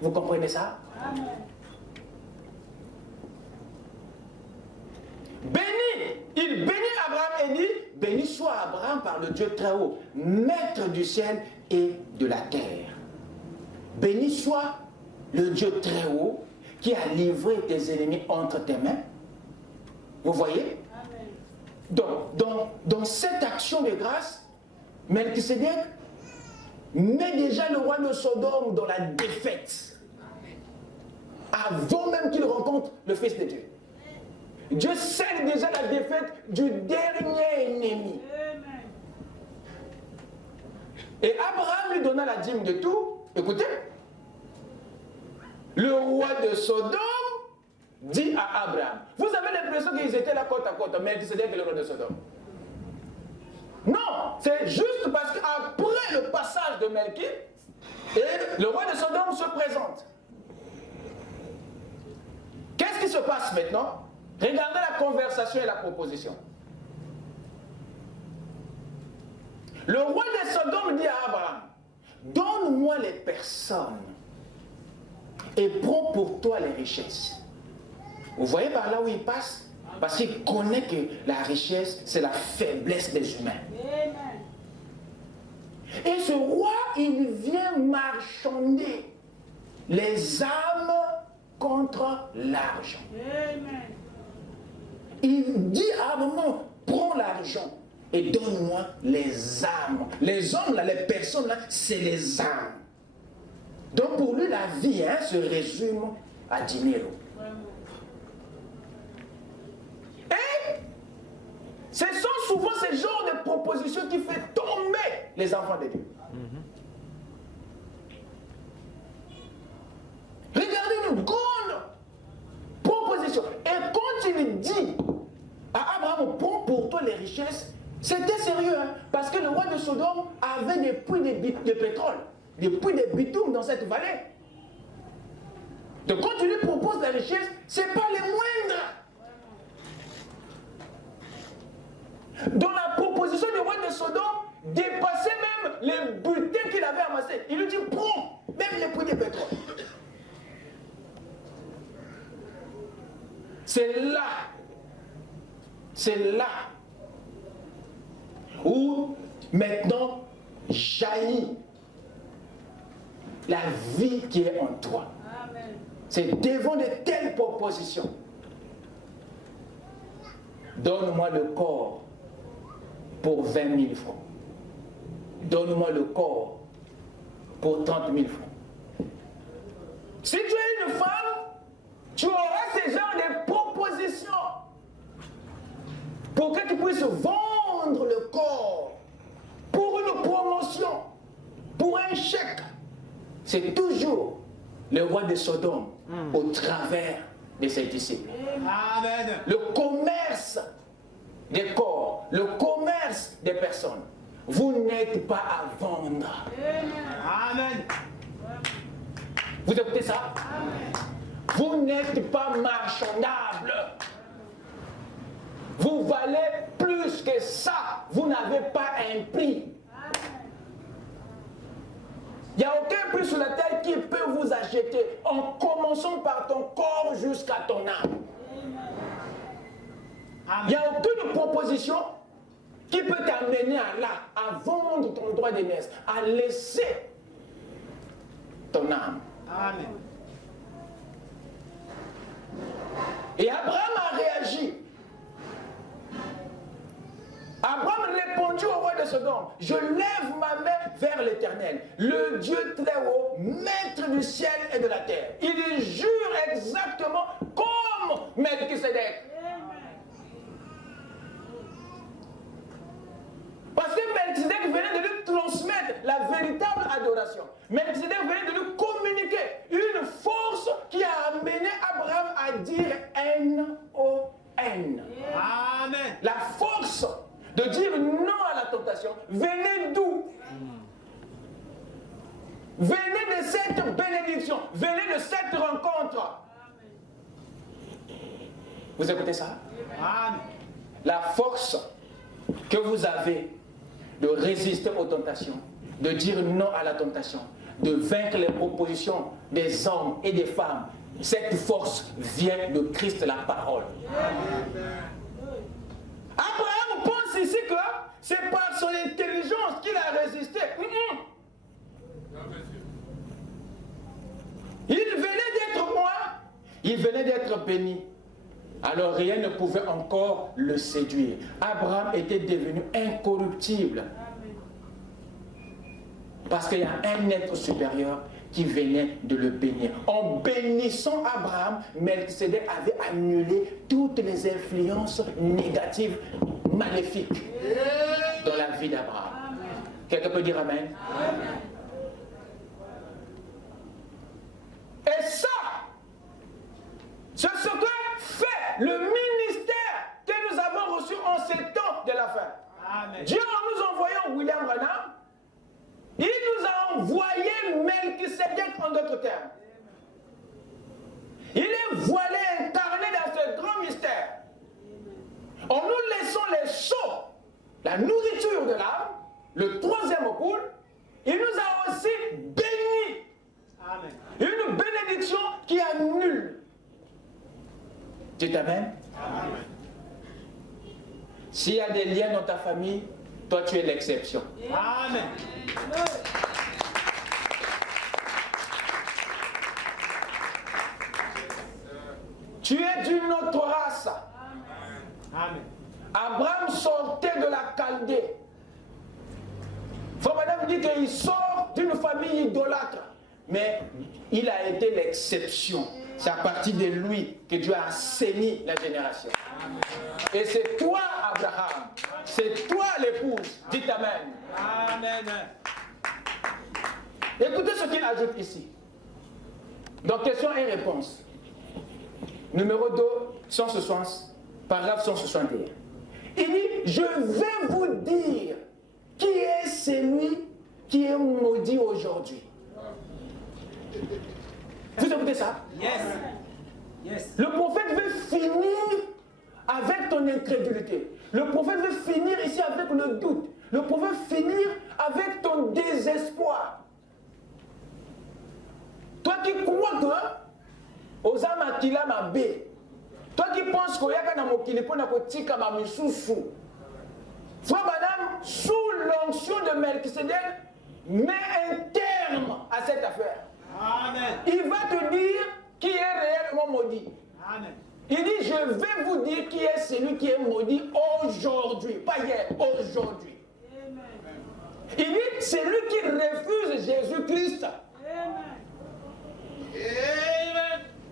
Vous comprenez ça? Amen. Béni, il bénit Abraham et dit, béni soit Abraham par le Dieu très haut, maître du ciel et de la terre. Béni soit le Dieu très haut qui a livré tes ennemis entre tes mains. Vous voyez? Amen. Dans cette action de grâce, Melchisédek met déjà le roi de Sodome dans la défaite. Avant même qu'il rencontre le Fils de Dieu. Dieu scelle déjà la défaite du dernier ennemi. Amen. Et Abraham lui donna la dîme de tout. Écoutez. Le roi de Sodome dit à Abraham. Vous avez l'impression qu'ils étaient là côte à côte, mais c'était le roi de Sodome. Non, c'est juste parce qu'après le passage de Melchi, le roi de Sodome se présente. Qu'est-ce qui se passe maintenant? Regardez la conversation et la proposition. Le roi de Sodome dit à Abraham, donne-moi les personnes et prends pour toi les richesses. Vous voyez par là où il passe? Parce qu'il connaît que la richesse, c'est la faiblesse des humains. Et ce roi, il vient marchander les âmes contre l'argent. Il dit à un moment, prends la l'argent et donne-moi les âmes. Les hommes, là, les personnes, là, c'est les âmes. Donc pour lui, la vie se résume à 10 000 euros. Et ce sont souvent ces genres de propositions qui font tomber les enfants de Dieu. Regardez une grande proposition. Et quand il dit à Abraham, prends pour toi les richesses, c'était sérieux, hein, parce que le roi de Sodome avait des puits de pétrole, des puits de bitume dans cette vallée. Donc quand tu lui proposes la richesse, ce n'est pas les moindres. Dans la proposition du roi de Sodome, dépassait même les butins qu'il avait amassés. Il lui dit, prends même les puits de pétrole. C'est là où maintenant jaillit la vie qui est en toi. C'est devant de telles propositions. Donne-moi le corps pour 20 000 francs. Donne-moi le corps pour 30 000 francs. Si tu es une femme, tu auras ce genre de propositions pour que tu puisses vendre le corps pour une promotion, pour un chèque. C'est toujours le roi de Sodome au travers de ses disciples. Amen. Le commerce des corps, le commerce des personnes. Vous n'êtes pas à vendre. Amen. Vous écoutez ça? Amen. Vous n'êtes pas marchandable. Vous valez plus que ça. Vous n'avez pas un prix. Il n'y a aucun prix sur la terre qui peut vous acheter, en commençant par ton corps jusqu'à ton âme. Il n'y a aucune proposition qui peut t'amener à vendre ton droit d'aînesse, à laisser ton âme. Amen. Et Abraham a réagi. Abraham répondit au roi de Sodome, je lève ma main vers l'Éternel, le Dieu très haut, maître du ciel et de la terre. Il jure exactement comme Melchisédek. Parce que Melchisédek venait de lui transmettre la véritable adoration. Melchisédek venait de lui communiquer une force qui a amené Abraham à dire N-O-N. Amen. La force de dire non à la tentation venait d'où? Venez de cette bénédiction, venez de cette rencontre. Vous écoutez ça? Amen. La force que vous avez de résister aux tentations, de dire non à la tentation, de vaincre les propositions des hommes et des femmes, cette force vient de Christ la parole. Abraham pense ici que c'est par son intelligence qu'il a résisté. Il venait d'être moi, il venait d'être béni. Alors rien ne pouvait encore le séduire. Abraham était devenu incorruptible. Parce qu'il y a un être supérieur qui venait de le bénir. En bénissant Abraham, Melchisédek avait annulé toutes les influences négatives, maléfiques dans la vie d'Abraham. Quelqu'un peut dire Amen? Amen. Et ça, c'est ce que fait le ministère que nous avons reçu en ces temps de la fin. Amen. Dieu, en nous envoyant William Branham, il nous a envoyé Melchisédek en d'autres termes. Il est voilé, incarné dans ce grand mystère. En nous laissant les sceaux, la nourriture de l'âme, le troisième poule, il nous a aussi bénis. Amen. Une bénédiction qui annule. Dites Amen. Amen. S'il y a des liens dans ta famille, toi tu es l'exception. Amen. Tu es d'une autre race. Amen. Abraham sortait la Chaldée. Frère Madame dit qu'il sort d'une famille idolâtre, mais il a été l'exception. C'est à partir de lui que Dieu a assaini la génération. Et c'est toi, Abraham, c'est toi l'épouse. Dites Amen. Amen. Écoutez ce qu'il ajoute ici. Donc, question et réponse. Numéro 2, 160, paragraphe 161. Il dit, je vais vous dire qui est celui qui est maudit aujourd'hui. Vous écoutez ça? Yes. Yes. Le prophète veut finir avec ton incrédulité. Le prophète veut finir ici avec le doute. Le prophète veut finir avec ton désespoir. Toi qui crois que aux âmes qui l'a ma bé. Toi qui penses qu'il y a un mokili pour nakotika ma misusu. Frère madame, sous l'onction de Melchisedec, mets un terme à cette affaire. Amen. Il va te dire qui est réellement maudit. Amen. Il dit, je vais vous dire qui est celui qui est maudit aujourd'hui. Pas hier, aujourd'hui. Il dit, c'est lui qui refuse Jésus-Christ.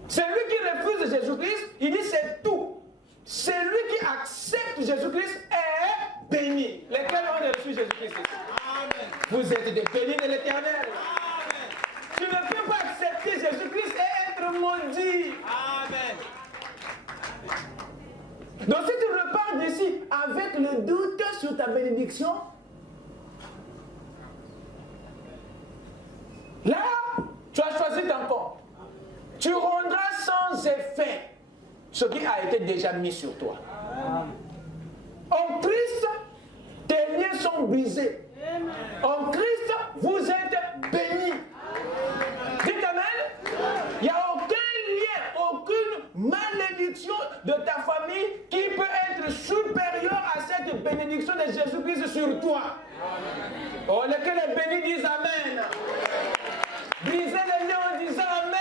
C'est lui qui refuse Jésus-Christ. Il dit, c'est tout. C'est lui qui accepte Jésus-Christ est béni. Lesquels ont reçu Jésus-Christ? Amen. Vous êtes des bénis de l'Éternel. Amen. Tu ne peux pas accepter Jésus-Christ et être maudit. Amen. Donc si tu repars d'ici avec le doute sur ta bénédiction, là, tu as choisi ton camp. Tu rendras sans effet ce qui a été déjà mis sur toi. En Christ, tes liens sont brisés. En Christ, vous êtes bénis. Dites Amen. Il n'y a aucun lien, aucune malédiction de ta famille qui peut être supérieure à cette bénédiction de Jésus-Christ sur toi. Oh, lesquels est béni disent Amen. Brisez les liens en disant Amen.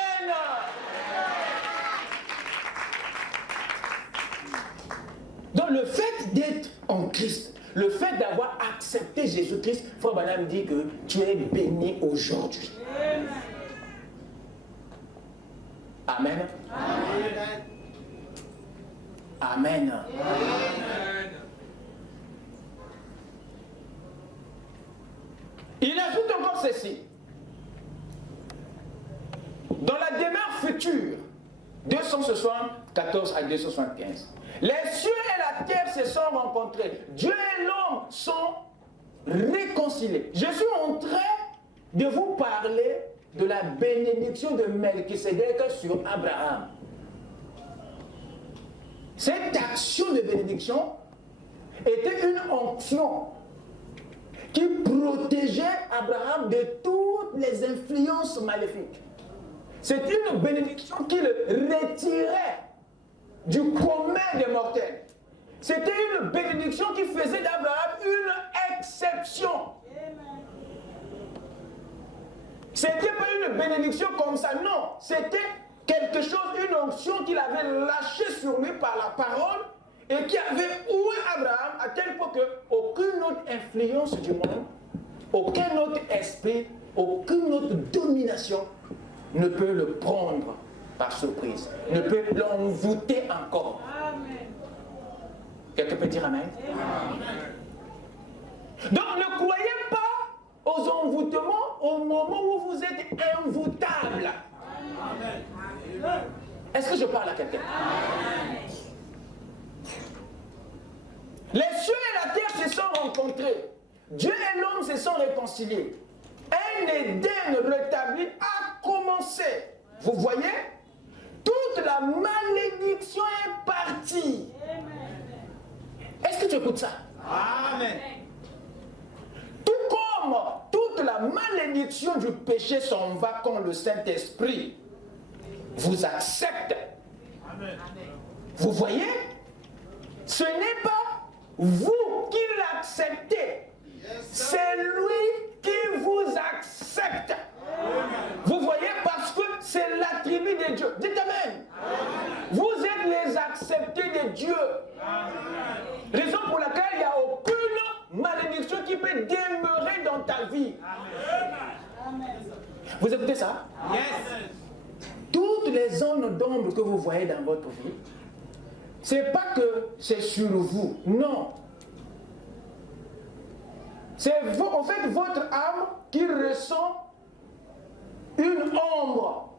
Donc le fait d'être en Christ, le fait d'avoir accepté Jésus-Christ, Frère Branham dit que tu es béni aujourd'hui. Amen. Amen. Amen. Amen. Il ajoute encore ceci. Dans la demeure future, 274 à 275, les cieux et la terre se sont rencontrés. Dieu et l'homme sont réconciliés. Je suis en train de vous parler de la bénédiction de Melchisedec sur Abraham. Cette action de bénédiction était une onction qui protégeait Abraham de toutes les influences maléfiques. C'est une bénédiction qui le retirait du commun des mortels. C'était une bénédiction qui faisait d'Abraham une exception. C'était pas une bénédiction comme ça, non. C'était quelque chose, une onction qu'il avait lâchée sur lui par la parole et qui avait oué Abraham à tel point qu'aucune autre influence du monde, aucun autre esprit, aucune autre domination ne peut le prendre par surprise, ne peut l'envoûter encore. Amen. Quelqu'un peut dire Amen? Amen. Donc ne croyez pas aux envoûtements au moment où vous êtes invoûtable. Amen. Est-ce que je parle à quelqu'un? Les cieux et la terre se sont rencontrés. Dieu et l'homme se sont réconciliés. Un Éden rétabli a commencé. Vous voyez? Toute la malédiction est partie. Est-ce que tu écoutes ça? Amen. Tout comme toute la malédiction du péché s'en va quand le Saint-Esprit vous accepte. Amen. Vous voyez? Ce n'est pas vous qui l'acceptez. C'est lui qui vous accepte. Vous voyez, parce que c'est l'attribut de Dieu. Dites Amen. Vous êtes les acceptés de Dieu. Raison pour laquelle il n'y a aucune vie. Vous écoutez ça? Yes. Toutes les zones d'ombre que vous voyez dans votre vie, c'est pas que c'est sur vous, non. C'est en fait votre âme qui ressent une ombre.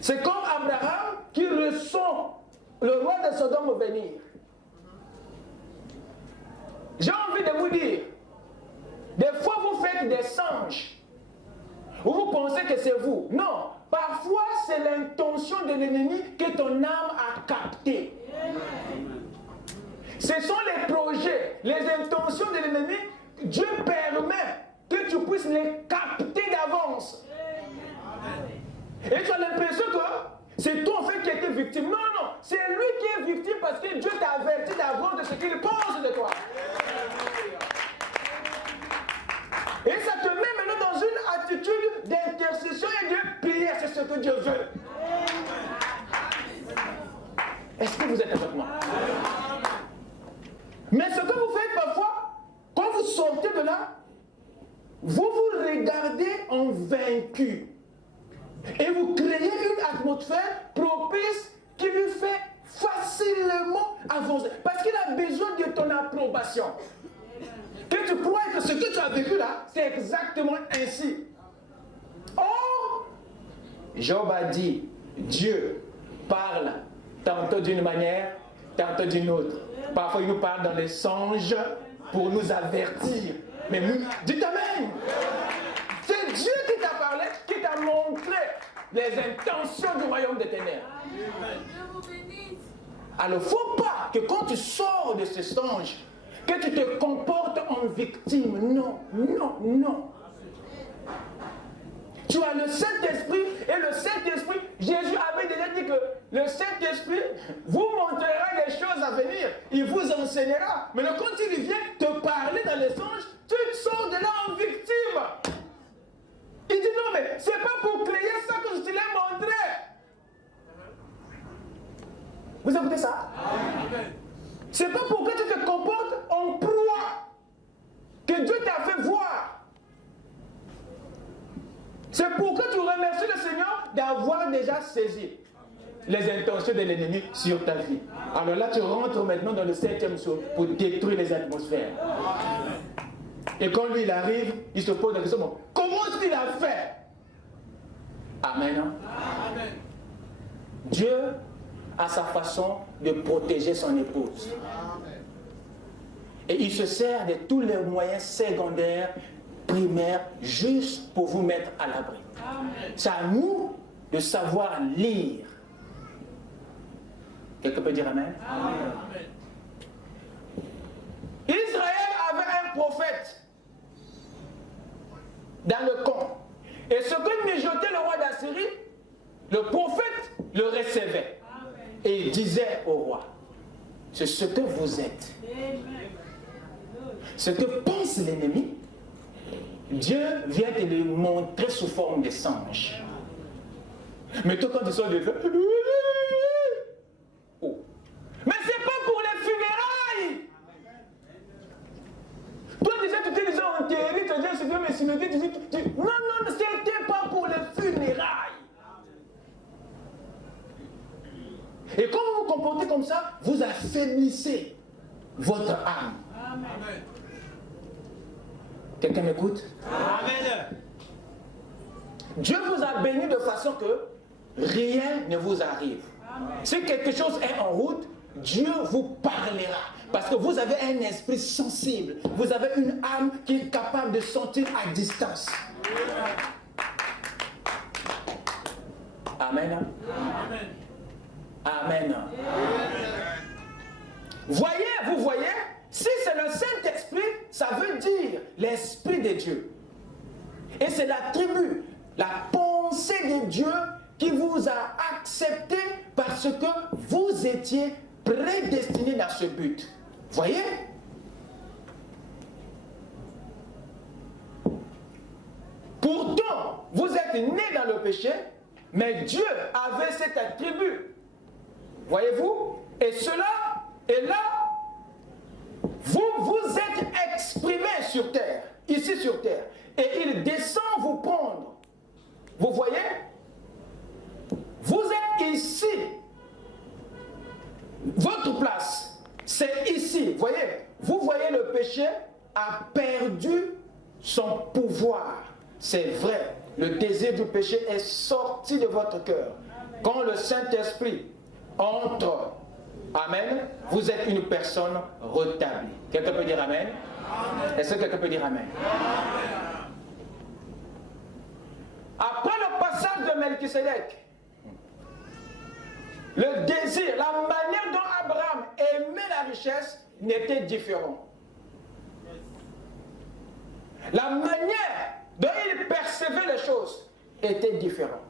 C'est comme Abraham qui ressent le roi de Sodome venir. J'ai envie de vous dire, des fois vous faites des songes, où vous pensez que c'est vous. Non, parfois c'est l'intention de l'ennemi que ton âme a capté. Ce sont les projets, les intentions de l'ennemi. Dieu permet que tu puisses les capter d'avance. Et tu as l'impression que c'est toi en fait qui étais victime. Non, non, c'est lui qui est victime parce que Dieu t'a averti d'avance de ce qu'il pense de toi. Et ça te met maintenant dans une attitude d'intercession et de prière. C'est ce que Dieu veut. Est-ce que vous êtes avec moi? Mais ce que vous faites parfois, quand vous sortez de là, vous vous regardez en vaincu. Et vous créez une atmosphère propice qui lui fait facilement avancer. Parce qu'il a besoin de ton approbation. Que tu crois que ce que tu as vécu là, c'est exactement ainsi. Or, Job a dit, Dieu parle tantôt d'une manière, tantôt d'une autre. Parfois, il nous parle dans les songes pour nous avertir. Mais dites Amen. C'est Dieu qui t'a parlé, qui t'a montré les intentions du royaume des ténèbres. Alors, il ne faut pas que quand tu sors de ce songe, que tu te comportes en victime. Non, non, non. Tu as le Saint-Esprit et le Saint-Esprit, Jésus avait déjà dit que le Saint-Esprit vous montrera les choses à venir. Il vous enseignera. Mais quand il vient te parler dans les songes, tu te sors de là en victime. Il dit non, mais c'est pas pour créer ça que je te l'ai montré. Vous écoutez ça? C'est pas pour que tu te comportes en proie que Dieu t'a fait voir. C'est pour que tu remercies le Seigneur d'avoir déjà saisi les intentions de l'ennemi sur ta vie. Alors là, tu rentres maintenant dans le 7e saut pour détruire les atmosphères. Et quand lui, il arrive, il se pose la question, bon, comment est-ce qu'il a fait? Amen. Hein? Amen. Dieu a sa façon de protéger son épouse. Amen. Et il se sert de tous les moyens secondaires, primaires, juste pour vous mettre à l'abri. C'est à nous de savoir lire. Quelqu'un peut dire Amen? Amen. Israël avait un prophète dans le camp. Et ce que mijotait le roi d'Assyrie, le prophète le recevait. Et il disait au roi, c'est ce que vous êtes. Ce que pense l'ennemi, Dieu vient te le montrer sous forme de songe. Mais toi quand tu sors de là, oh. Mais c'est pas pour les funérailles. Toi déjà tu t'es déjà enterré, tu as déjà séduit mes cimetières, tu dis, non, non, c'était pas pour les funérailles. Et quand vous vous comportez comme ça, vous affaiblissez votre âme. Amen. Quelqu'un m'écoute? Amen. Dieu vous a béni de façon que rien ne vous arrive. Amen. Si quelque chose est en route, Dieu vous parlera. Parce que vous avez un esprit sensible. Vous avez une âme qui est capable de sentir à distance. Amen. Amen. Amen. Voyez, vous voyez, si c'est le Saint-Esprit, ça veut dire l'Esprit de Dieu. Et c'est l'attribut, la pensée de Dieu qui vous a accepté parce que vous étiez prédestiné dans ce but. Voyez? Pourtant, vous êtes né dans le péché, mais Dieu avait cet attribut. Voyez-vous? Et cela est là. Vous vous êtes exprimé sur terre, ici sur terre. et il descend vous prendre. Vous voyez? Vous êtes ici. Votre place, c'est ici. Vous voyez, le péché a perdu son pouvoir. C'est vrai. Le désir du péché est sorti de votre cœur. Quand le Saint-Esprit entre, amen, vous êtes une personne rétablie. Quelqu'un peut dire amen? Est-ce que quelqu'un peut dire amen? Après le passage de Melchisédek, le désir, la manière dont Abraham aimait la richesse n'était différent. La manière dont il percevait les choses était différente.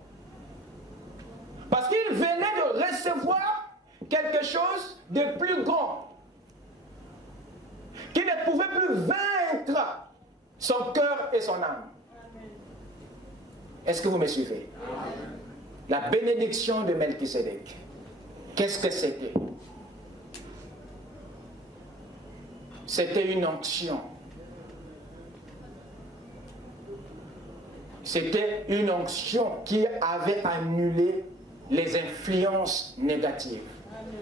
Parce qu'il venait de recevoir quelque chose de plus grand, qui ne pouvait plus vaincre son cœur et son âme. Est-ce que vous me suivez? La bénédiction de Melchisédek, qu'est-ce que c'était? C'était une onction. C'était une onction qui avait annulé les influences négatives.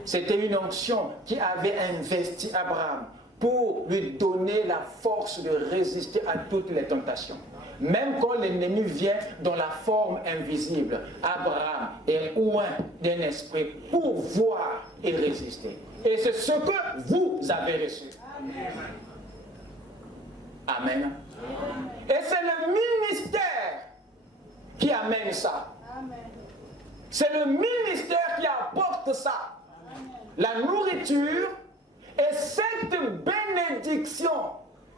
C'était une onction qui avait investi Abraham pour lui donner la force de résister à toutes les tentations. Même quand l'ennemi vient dans la forme invisible, Abraham est loin d'un esprit pour voir et résister. Et c'est ce que vous avez reçu. Amen. Et c'est le ministère qui amène ça. C'est le ministère qui apporte ça. La nourriture et cette bénédiction,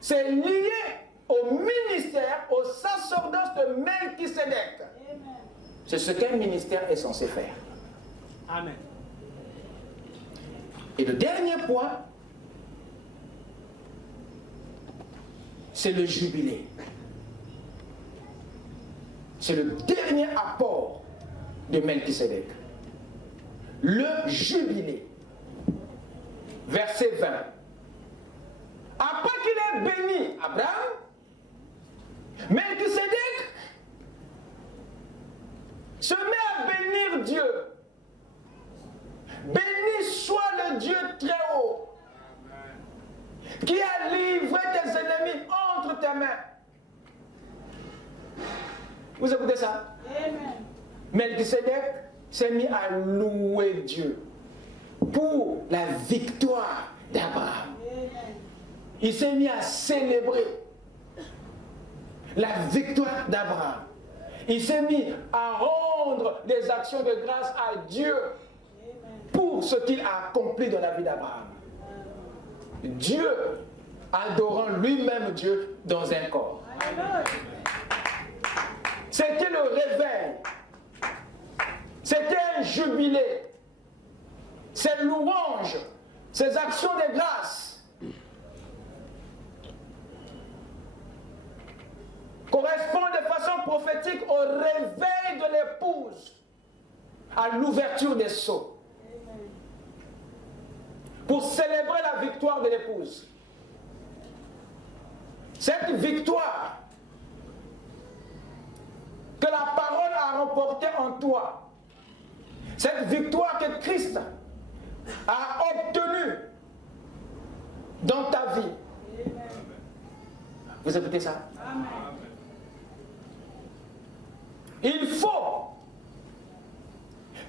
c'est lié au ministère, au sacerdoce de Melchisédek. C'est ce qu'un ministère est censé faire. Amen. Et le dernier point, c'est le jubilé. C'est le dernier apport de Melchisédek. Le jubilé. Verset 20. Après qu'il ait béni Abraham, Melchisédek se met à bénir Dieu. Béni soit le Dieu très haut, qui a livré tes ennemis entre tes mains. Vous écoutez ça? Amen. Melchisédek s'est mis à louer Dieu pour la victoire d'Abraham. Il s'est mis à célébrer la victoire d'Abraham. Il s'est mis à rendre des actions de grâce à Dieu pour ce qu'il a accompli dans la vie d'Abraham. Dieu adorant lui-même Dieu dans un corps. C'était le réveil. C'était un jubilé. Ces louanges, ces actions de grâce correspondent de façon prophétique au réveil de l'épouse, à l'ouverture des sceaux, pour célébrer la victoire de l'épouse. Cette victoire que la parole a remportée en toi, cette victoire que Christ a obtenue dans ta vie. Vous écoutez ça? Amen. Il faut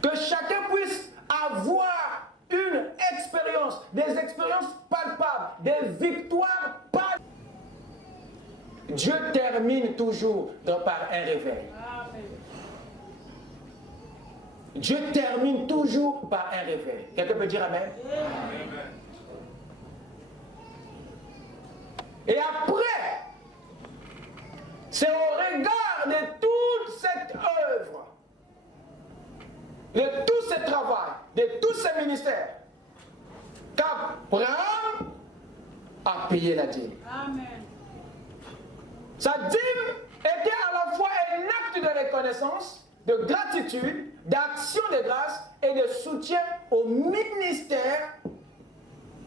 que chacun puisse avoir une expérience, des expériences palpables, des victoires palpables. Dieu termine toujours par un réveil. Dieu termine toujours par un réveil. Quelqu'un peut dire amen? Amen. Et après, c'est au regard de toute cette œuvre, de tout ce travail, de tous ces ministères, qu'Abraham a payé la dîme. Amen. Sa dîme était à la fois un acte de reconnaissance, de gratitude, d'action de grâce et de soutien au ministère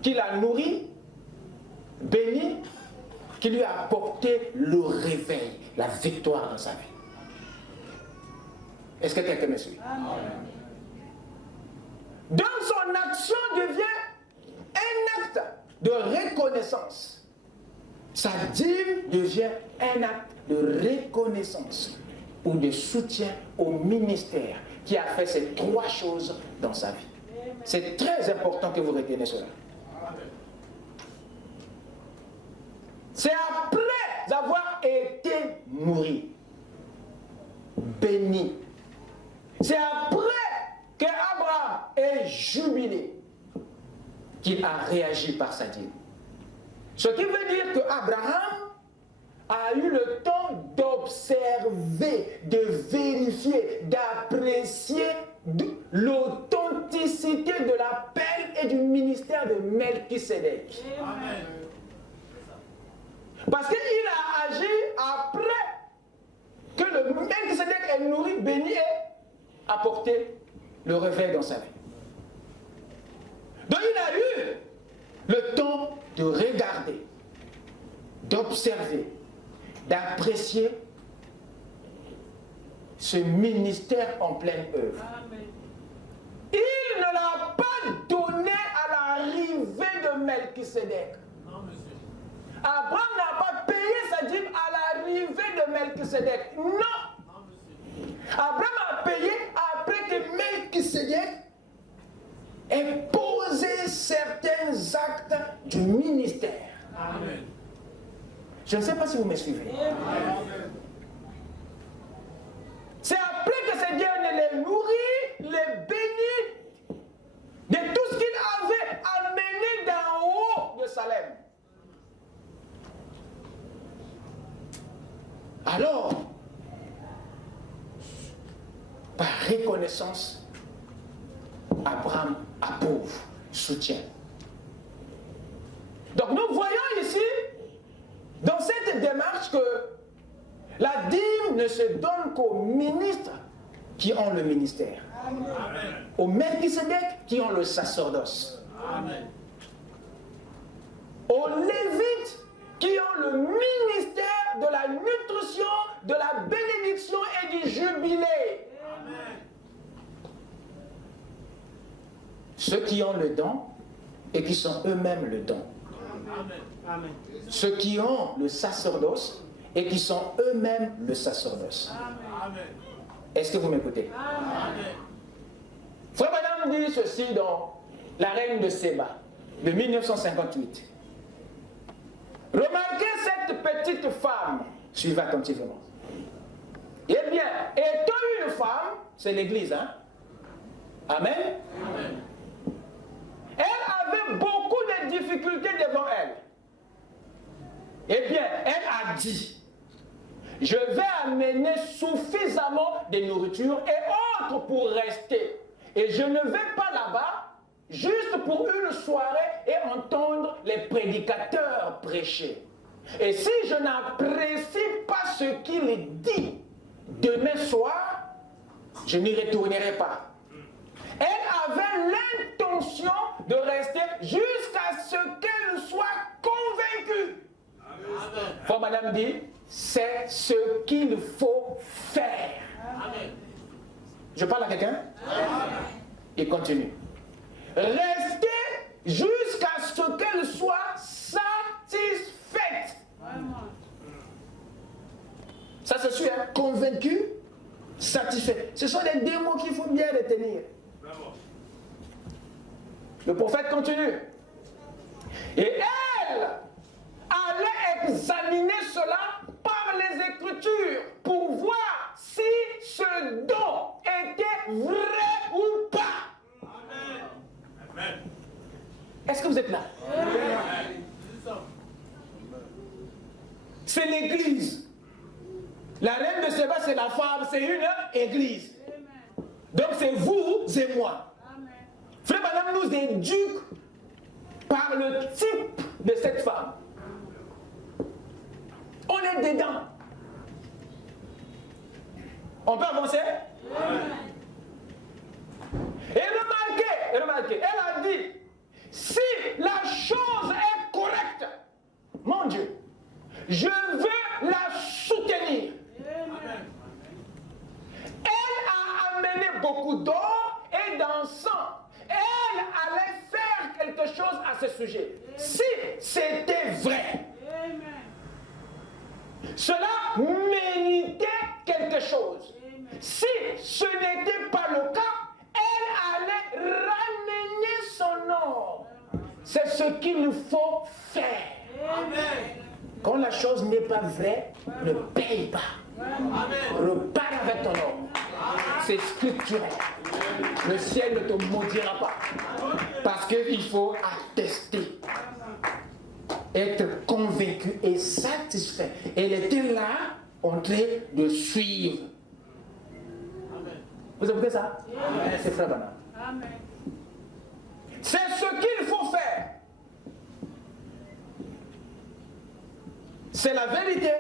qui l'a nourri, béni, qui lui a apporté le réveil, la victoire dans sa vie. Est-ce que quelqu'un me suit? Donc son action devient un acte de reconnaissance. Sa dîme devient un acte de reconnaissance ou de soutien au ministère qui a fait ces trois choses dans sa vie. C'est très important que vous reteniez cela. C'est après avoir été nourri, béni. C'est après qu'Abraham est jubilé qu'il a réagi par sa dîme. Ce qui veut dire qu'Abraham a eu le temps d'observer, de vérifier, d'apprécier l'authenticité de l'appel et du ministère de Melchisédek. Amen. Parce qu'il a agi après que le Melchisédek est nourri, béni et apporté le réveil dans sa vie. Donc il a eu le temps de regarder, d'observer, d'apprécier ce ministère en pleine œuvre. Amen. Il ne l'a pas donné à l'arrivée de Melchisédek. Abraham n'a pas payé sa dîme à l'arrivée de Melchisédek. Non. Abraham a payé après que Melchisédek ait posé certains actes du ministère. Amen. Je ne sais pas si vous me suivez. Amen. C'est après que ce dernier les nourrit, les bénit de tout ce qu'il avait amené d'en haut de Salem. Alors, par reconnaissance, Abraham approuve, soutient. Donc nous voyons ici, dans cette démarche, que la dîme ne se donne qu'aux ministres qui ont le ministère. Amen. Aux Melchisédek qui ont le sacerdoce. Amen. Aux Lévites qui ont le ministère de la nutrition, de la bénédiction et du jubilé. Amen. Ceux qui ont le don et qui sont eux-mêmes le don. Amen. Ceux qui ont le sacerdoce et qui sont eux-mêmes le sacerdoce. Amen. Est-ce que vous m'écoutez? Frère Madame dit ceci dans La Reine de Séba de 1958. Remarquez cette petite femme, suivez attentivement. Eh bien, étant une femme, c'est l'église, hein? Amen. Amen. Elle avait beaucoup de difficultés devant elle. Eh bien, elle a dit, je vais amener suffisamment de nourriture et autres pour rester. Et je ne vais pas là-bas juste pour une soirée et entendre les prédicateurs prêcher. Et si je n'apprécie pas ce qu'il dit demain soir, je n'y retournerai pas. Elle avait l'intention de rester jusqu'à ce qu'elle soit convaincue. Faut Madame dit, c'est ce qu'il faut faire. Amen. Je parle à quelqu'un? Il continue. Restez jusqu'à ce qu'elle soit satisfaite. Ça se suit, hein? Convaincu, satisfait. Ce sont des deux mots qu'il faut bien retenir. Le prophète continue. Et elle allait examiner cela par les Écritures pour voir si ce don était vrai ou pas. Amen. Amen. Est-ce que vous êtes là? Amen. C'est l'église. La reine de Séba, c'est la femme, c'est une église. Donc c'est vous et moi. Frère Madame nous éduque par le type de cette femme. On est dedans. On peut avancer? Et remarquez, elle a dit, si la chose est correcte, mon Dieu, je veux la soutenir. quelque chose à ce sujet. Si c'était vrai, cela méritait quelque chose. Si ce n'était pas le cas, elle allait ramener son or. C'est ce qu'il faut faire. Quand la chose n'est pas vraie, ne paye pas. Repars avec ton or. C'est scripturel. Le ciel ne te maudira pas. Parce qu'il faut attester. Être convaincu et satisfait. Elle était là en train de suivre. Vous écoutez ça? C'est frère Branham. C'est ce qu'il faut faire. C'est la vérité.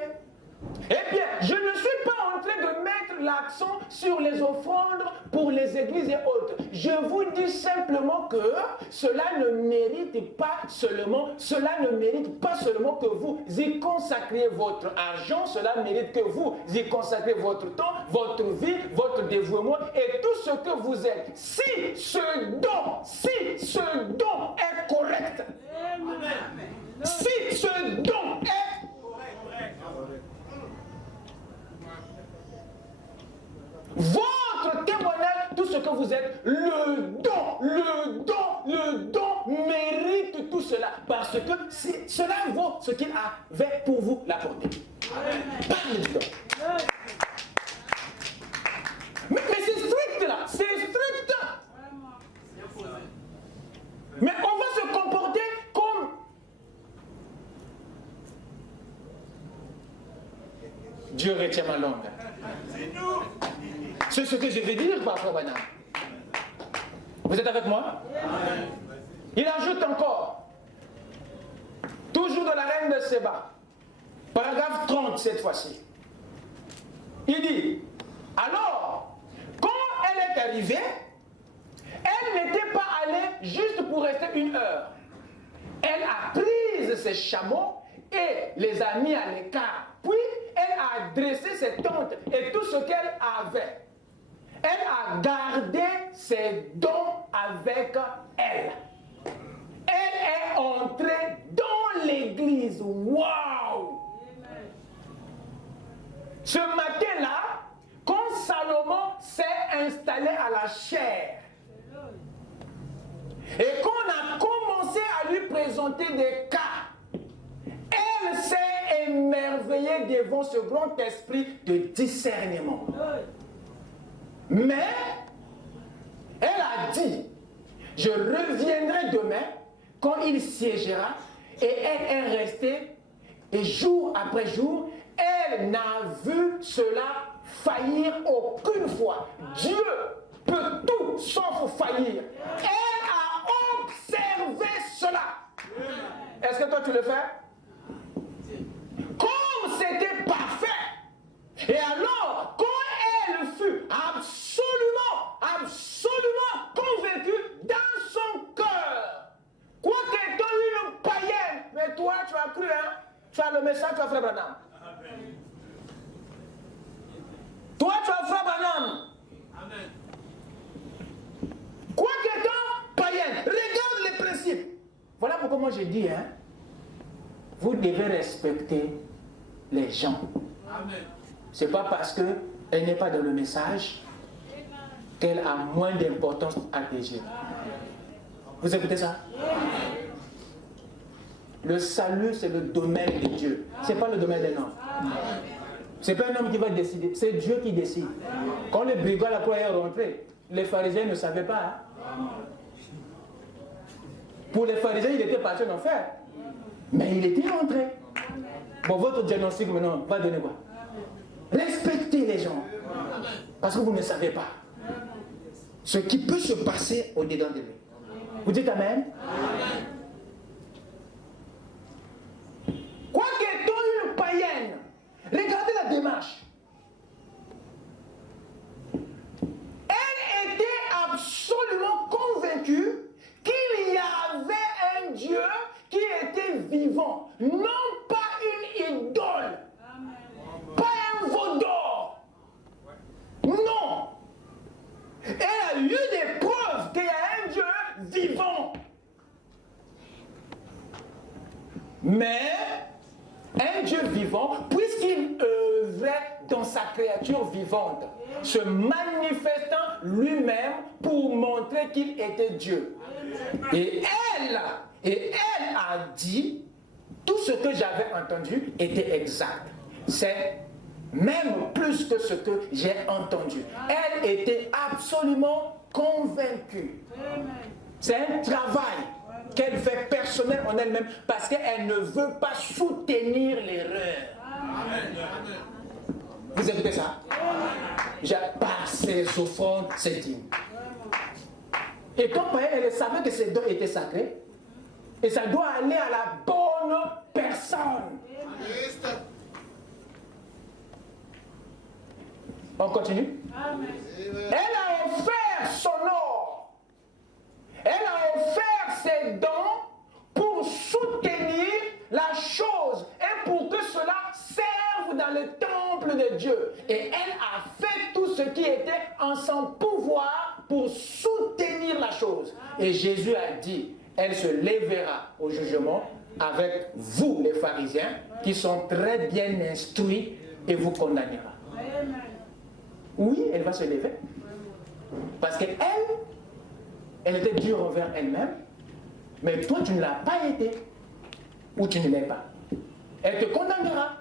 Eh bien, je ne suis pas en train de mettre l'accent sur les offrandes pour les églises et autres. Je vous dis simplement que cela ne mérite pas seulement que vous y consacriez votre argent, cela mérite que vous y consacriez votre temps, votre vie, votre dévouement et tout ce que vous êtes. Si ce don est correct, si ce don est votre témoignage, tout ce que vous êtes, le don mérite tout cela. Parce que cela vaut ce qu'il avait pour vous l'apporter. Parlez du don. Mais c'est strict là, c'est strict. Mais on va se comporter comme... Dieu retient ma langue. C'est ce que je vais dire, Frère Branham. Vous êtes avec moi? Il ajoute encore, toujours dans la Reine de Séba, paragraphe 30 cette fois-ci. Il dit, alors, quand elle est arrivée, elle n'était pas allée juste pour rester 1 heure. Elle a pris ses chameaux et les a mis à l'écart. Puis, elle a dressé ses tentes et tout ce qu'elle avait. Elle a gardé ses dons avec elle. Elle est entrée dans l'église. Waouh! Ce matin-là, quand Salomon s'est installé à la chaire, et qu'on a commencé à lui présenter des cas, elle s'est émerveillée devant ce grand esprit de discernement. Mais, elle a dit, je reviendrai demain quand il siégera, et elle est restée, et jour après jour, elle n'a vu cela faillir aucune fois. Dieu peut tout sauf faillir. Elle a observé cela. Est-ce que toi tu le fais? Comme c'était parfait. Et alors, quand elle fut absolument convaincue dans son cœur, quoique étant une païenne, mais toi tu as cru, hein? Tu as le message, tu as Frère Branham. Toi tu as Frère Branham. Amen. Quoique étant païenne, regarde les principes. Voilà pourquoi moi je dis, hein, vous devez respecter les gens. Amen. Ce n'est pas parce qu'elle n'est pas dans le message qu'elle a moins d'importance à tes yeux. Vous écoutez ça? Le salut, c'est le domaine de Dieu. Ce n'est pas le domaine d'un homme. Ce n'est pas un homme qui va décider, c'est Dieu qui décide. Quand le brigand à la croix est rentré, les pharisiens ne savaient pas. Hein? Pour les pharisiens, il était parti en enfer. Mais il était rentré. Bon, votre diagnostic maintenant va donner quoi? Respectez les gens. Parce que vous ne savez pas ce qui peut se passer au-dedans de lui. Vous dites Amen? Quoiqu'étant une païenne, regardez la démarche. Elle était absolument convaincue qu'il y avait un Dieu qui était vivant. Non pas une idole. Pas un veau d'or. Non. Elle a eu des preuves qu'il y a un Dieu vivant. Mais un Dieu vivant, puisqu'il œuvrait dans sa créature vivante, se manifestant lui-même pour montrer qu'il était Dieu. Et elle a dit, tout ce que j'avais entendu était exact. C'est même plus que ce que j'ai entendu. Elle était absolument convaincue. C'est un travail qu'elle fait personnel en elle-même parce qu'elle ne veut pas soutenir l'erreur. Vous écoutez ça? Par ses offrandes, ses dîmes. Et comme elle savait que ses dons étaient sacrés, et ça doit aller à la bonne personne. On continue? Elle a offert son or. Elle a offert ses dons pour soutenir la chose et pour que cela serve dans le temple de Dieu. Et elle a fait tout ce qui était en son pouvoir pour soutenir la chose. Et Jésus a dit, elle se lèvera au jugement avec vous, les pharisiens, qui sont très bien instruits, et vous condamnera. Oui, elle va se lever. Parce qu'elle, elle était dure envers elle-même, mais toi, tu ne l'as pas été. Ou tu ne l'es pas. Elle te condamnera.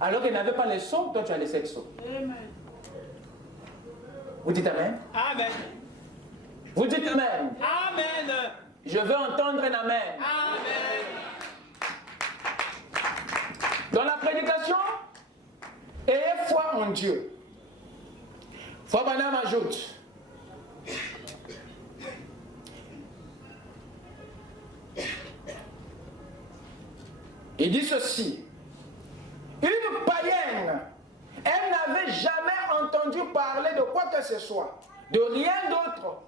Alors qu'elle n'avait pas les sceaux, toi, tu as les 7 sceaux. Vous dites Amen? Amen. Vous dites Amen? Amen. Je veux entendre un Amen. Amen. Dans la prédication, ayez foi en Dieu. Frère Branham ajoute, il dit ceci, une païenne, elle n'avait jamais entendu parler de quoi que ce soit, de rien d'autre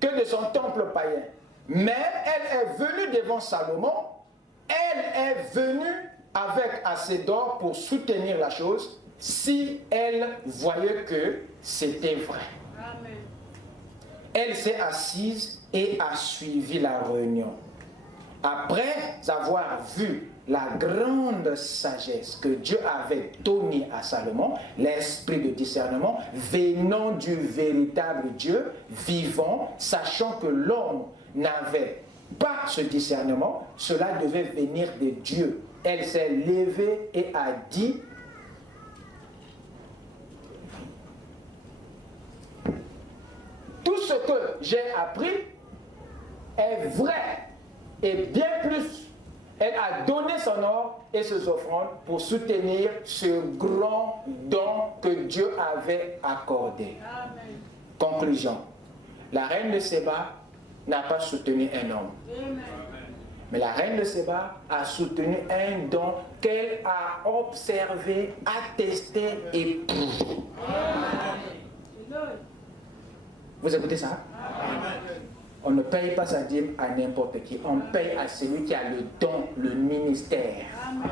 que de son temple païen. Mais elle est venue devant Salomon, elle est venue avec assez d'or pour soutenir la chose, si elle voyait que c'était vrai. Amen. Elle s'est assise et a suivi la réunion. Après avoir vu la grande sagesse que Dieu avait donnée à Salomon, l'esprit de discernement venant du véritable Dieu vivant, sachant que l'homme n'avait pas ce discernement, cela devait venir de Dieu. Elle s'est levée et a dit, tout ce que j'ai appris est vrai et bien plus. Elle a donné son or et ses offrandes pour soutenir ce grand don que Dieu avait accordé. Amen. Conclusion. La reine de Séba n'a pas soutenu un homme. Amen. Mais la reine de Séba a soutenu un don qu'elle a observé, attesté et prouvé. Vous écoutez ça? Amen. On ne paye pas sa dîme à n'importe qui. On paye à celui qui a le don, le ministère. Amen.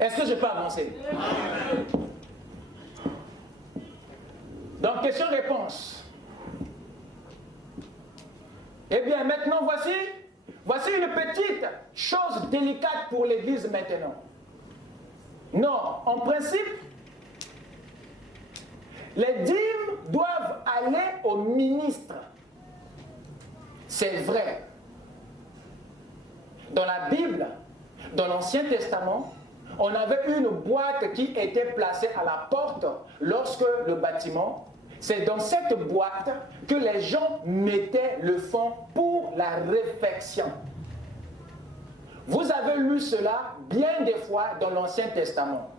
Est-ce que je peux avancer? Amen. Donc, question-réponse. Eh bien, maintenant, voici une petite chose délicate pour l'Église maintenant. Non, en principe, les dîmes doivent aller au ministre. C'est vrai. Dans la Bible, dans l'Ancien Testament, on avait une boîte qui était placée à la porte lorsque le bâtiment, c'est dans cette boîte que les gens mettaient le fonds pour la réfection. Vous avez lu cela bien des fois dans l'Ancien Testament.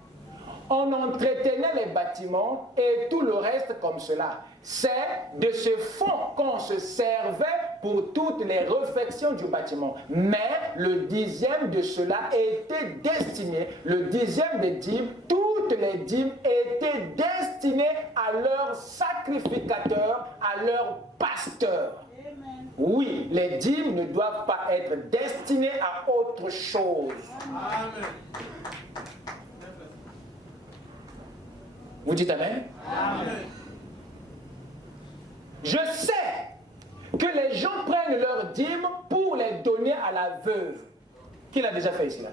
On entretenait les bâtiments et tout le reste comme cela. C'est de ce fonds qu'on se servait pour toutes les réfections du bâtiment. Mais le dixième de cela était destiné, le dixième des dîmes, toutes les dîmes étaient destinées à leur sacrificateur, à leur pasteur. Amen. Oui, les dîmes ne doivent pas être destinées à autre chose. Amen. Vous dites Amen? Amen. Je sais que les gens prennent leurs dîmes à la veuve. Qui l'a déjà fait ici là?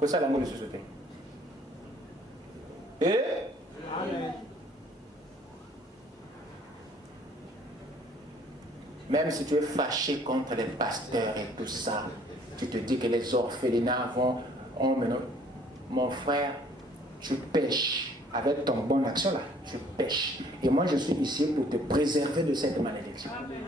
Que ça l'amour de société. Et Amen. même si tu es fâché contre les pasteurs et tout ça, tu te dis que les orphelinats vont... Oh, mais non. Mon frère, tu pêches. Avec ton bonne action là, tu pêches. Et moi, je suis ici pour te préserver de cette malédiction. Amen.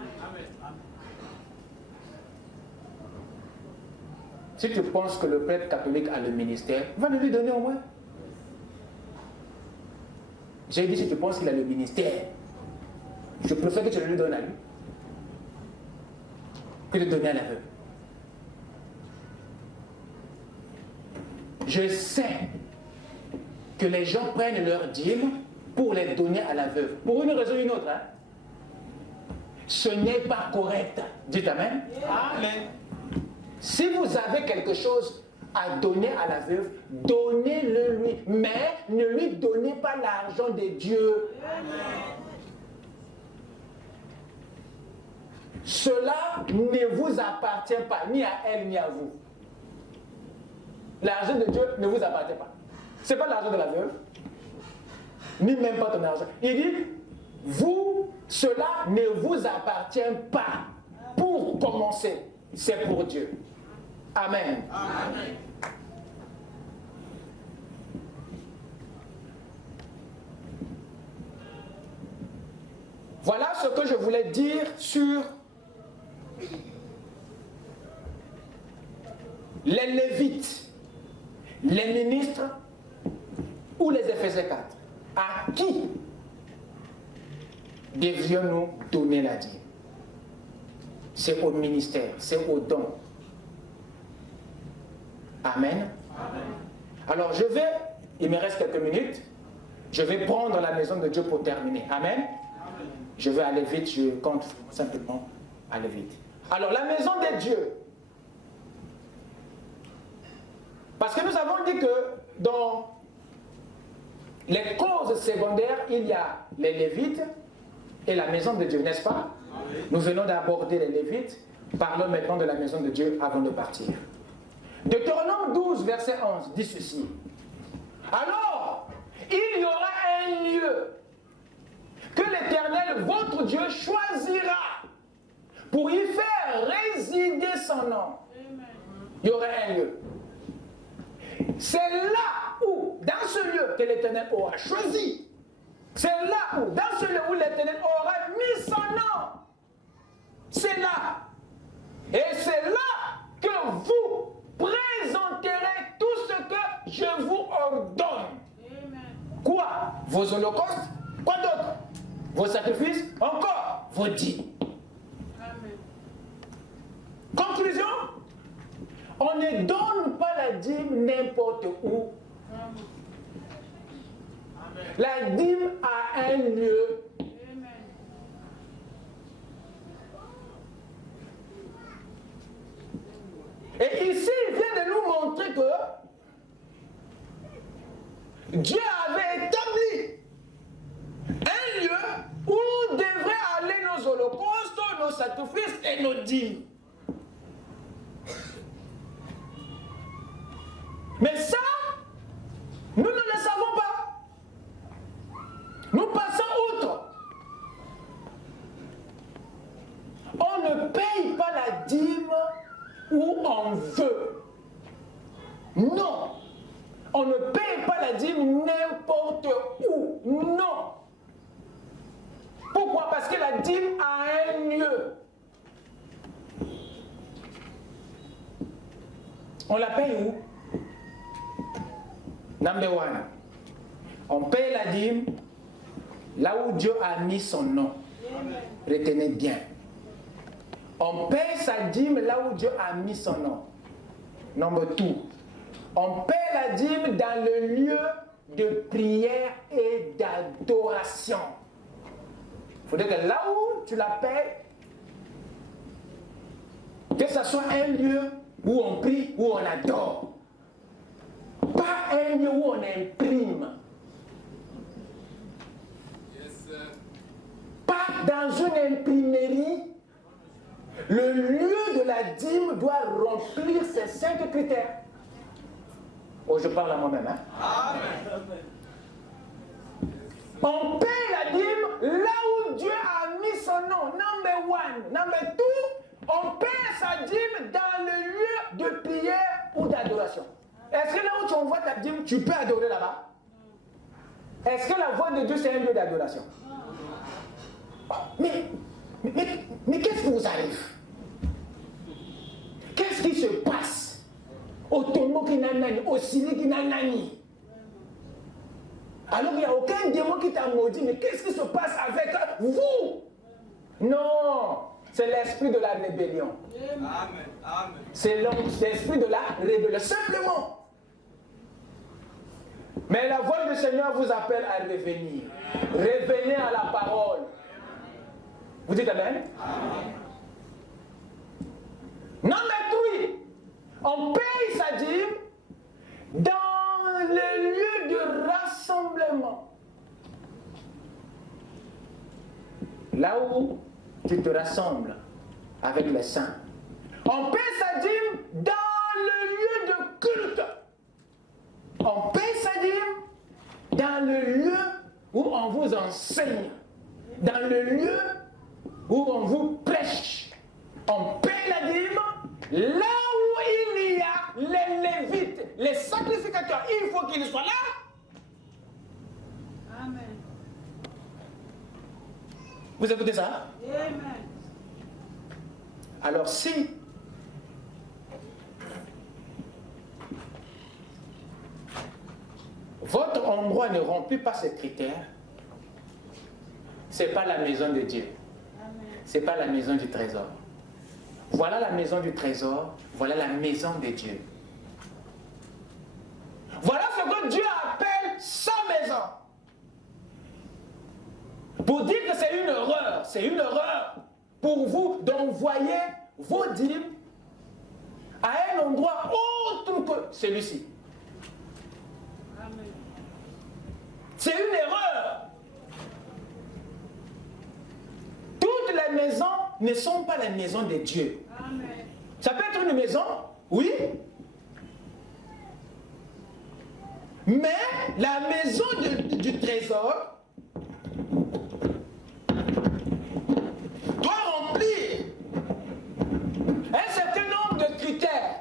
Si tu penses que le prêtre catholique a le ministère, va le lui donner au moins. J'ai dit, si tu penses qu'il a le ministère, je préfère que tu le lui donnes à lui que de donner à la veuve. Je sais que les gens prennent leurs dîmes pour les donner à la veuve. Pour une raison ou une autre. Hein? Ce n'est pas correct. Dites Amen. Amen. Si vous avez quelque chose à donner à la veuve, donnez-le lui. Mais ne lui donnez pas l'argent de Dieu. Amen. Cela ne vous appartient pas, ni à elle, ni à vous. L'argent de Dieu ne vous appartient pas. Ce n'est pas l'argent de la veuve, ni même pas ton argent. Il dit, vous, cela ne vous appartient pas. Pour commencer, c'est pour Dieu. Amen. Amen. Voilà ce que je voulais dire sur les Lévites, les ministres ou les Éphésiens 4. À qui devrions-nous donner la dîme? C'est au ministère, c'est au don. Amen. Amen. Alors il me reste quelques minutes, je vais prendre la maison de Dieu pour terminer. Amen. Je vais aller vite, je compte simplement aller vite. Alors la maison de Dieu. Parce que nous avons dit que dans les causes secondaires, il y a les Lévites et la maison de Dieu, n'est-ce pas? Amen. Nous venons d'aborder les Lévites. Parlons maintenant de la maison de Dieu avant de partir. Deutéronome 12, verset 11 dit ceci. Alors, il y aura un lieu que l'Éternel, votre Dieu, choisira pour y faire résider son nom. Il y aura un lieu. C'est là où, dans ce lieu que l'Éternel aura choisi, c'est là où, dans ce lieu où l'Éternel aura mis son nom, c'est là. Et c'est là que vous présenterez tout ce que je vous ordonne. Amen. Quoi? Vos holocaustes? Quoi d'autre? Vos sacrifices? Encore vos dîmes. Amen. Conclusion? On ne donne pas la dîme n'importe où. Amen. La dîme a un lieu. Amen. Et ici, il vient de nous montrer que Dieu avait établi un lieu où devraient aller nos holocaustes, nos sacrifices et nos dîmes. Mais ça, nous ne le savons pas. Nous passons outre. On ne paye pas la dîme où on veut. Non. On ne paye pas la dîme n'importe où. Non. Pourquoi? Parce que la dîme a un lieu. On la paye où? Number one. On paye la dîme là où Dieu a mis son nom. Retenez bien. On paye sa dîme là où Dieu a mis son nom. Number two. On paie la dîme dans le lieu de prière et d'adoration. Il faudrait que là où tu la paies, que ce soit un lieu où on prie, où on adore. Pas un lieu où on imprime. Pas dans une imprimerie. Le lieu de la dîme doit remplir ces 5 critères. Oh, je parle à moi-même. Hein? Amen. On paie la dîme là où Dieu a mis son nom. Number 1. Number 2, on paie sa dîme dans le lieu de prière ou d'adoration. Est-ce que là où tu envoies ta dîme, tu peux adorer là-bas? Est-ce que la voix de Dieu, c'est un lieu d'adoration? Mais qu'est-ce qui vous arrive? Qu'est-ce qui se passe? Au tombeau qui n'a nani, au ciné qui n'a nani. Alors qu'il n'y a aucun démon qui t'a maudit, mais qu'est-ce qui se passe avec vous? Non, c'est l'esprit de la rébellion. Amen. Amen. C'est l'esprit de la rébellion, simplement. Mais la voix du Seigneur vous appelle à revenir. Revenez à la parole. Vous dites Amen? Number 3, on paye sa dîme dans le lieu de rassemblement. Là où tu te rassembles avec les saints. On paye sa dîme dans le lieu de culte. On paye sa dîme dans le lieu où on vous enseigne. Dans le lieu où on vous prêche. On paye la dîme là où il y a les lévites, les sacrificateurs. Il faut qu'ils soient là. Amen. Vous écoutez ça? Amen. Alors si votre endroit ne remplit pas ces critères, ce n'est pas la maison de Dieu. Ce n'est pas la maison du trésor. Voilà la maison du trésor, voilà la maison de Dieu. Voilà ce que Dieu appelle sa maison. Pour dire que c'est une erreur pour vous d'envoyer vos dîmes à un endroit autre que celui-ci. C'est une erreur. Toutes les maisons ne sont pas la maison de Dieu. Amen. Ça peut être une maison, oui. Mais la maison du trésor doit remplir un certain nombre de critères.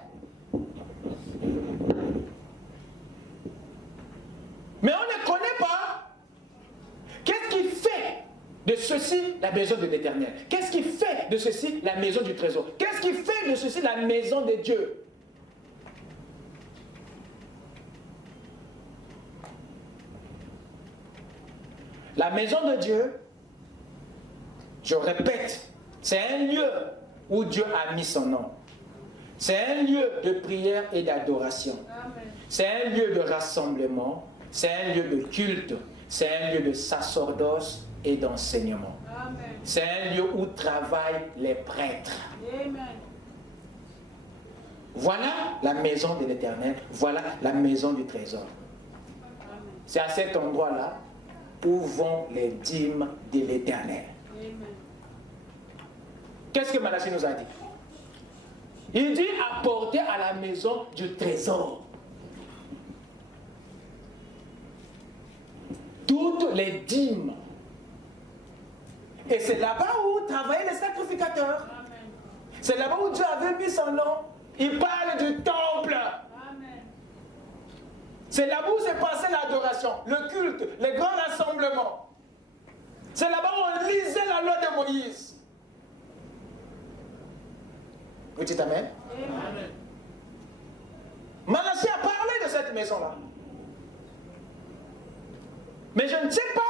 Mais on ne connaît pas qu'est-ce qui fait de ceci la maison de l'Éternel. Qu'est-ce qui fait de ceci la maison du trésor? Qu'est-ce qui fait de ceci la maison de Dieu? La maison de Dieu, je répète, c'est un lieu où Dieu a mis son nom. C'est un lieu de prière et d'adoration. C'est un lieu de rassemblement. C'est un lieu de culte. C'est un lieu de sacerdoce et d'enseignement. C'est un lieu où travaillent les prêtres. Amen. Voilà la maison de l'Éternel. Voilà la maison du trésor. C'est à cet endroit-là où vont les dîmes de l'Éternel. Qu'est-ce que Malachie nous a dit? Il dit apporter à la maison du trésor toutes les dîmes. Et c'est là-bas où travaillaient les sacrificateurs. C'est là-bas où Dieu avait mis son nom. Il parle du temple. C'est là-bas où s'est passée l'adoration, le culte, les grands rassemblements. C'est là-bas où on lisait la loi de Moïse. Vous dites Amen? Amen. Malachie a parlé de cette maison-là. Mais je ne sais pas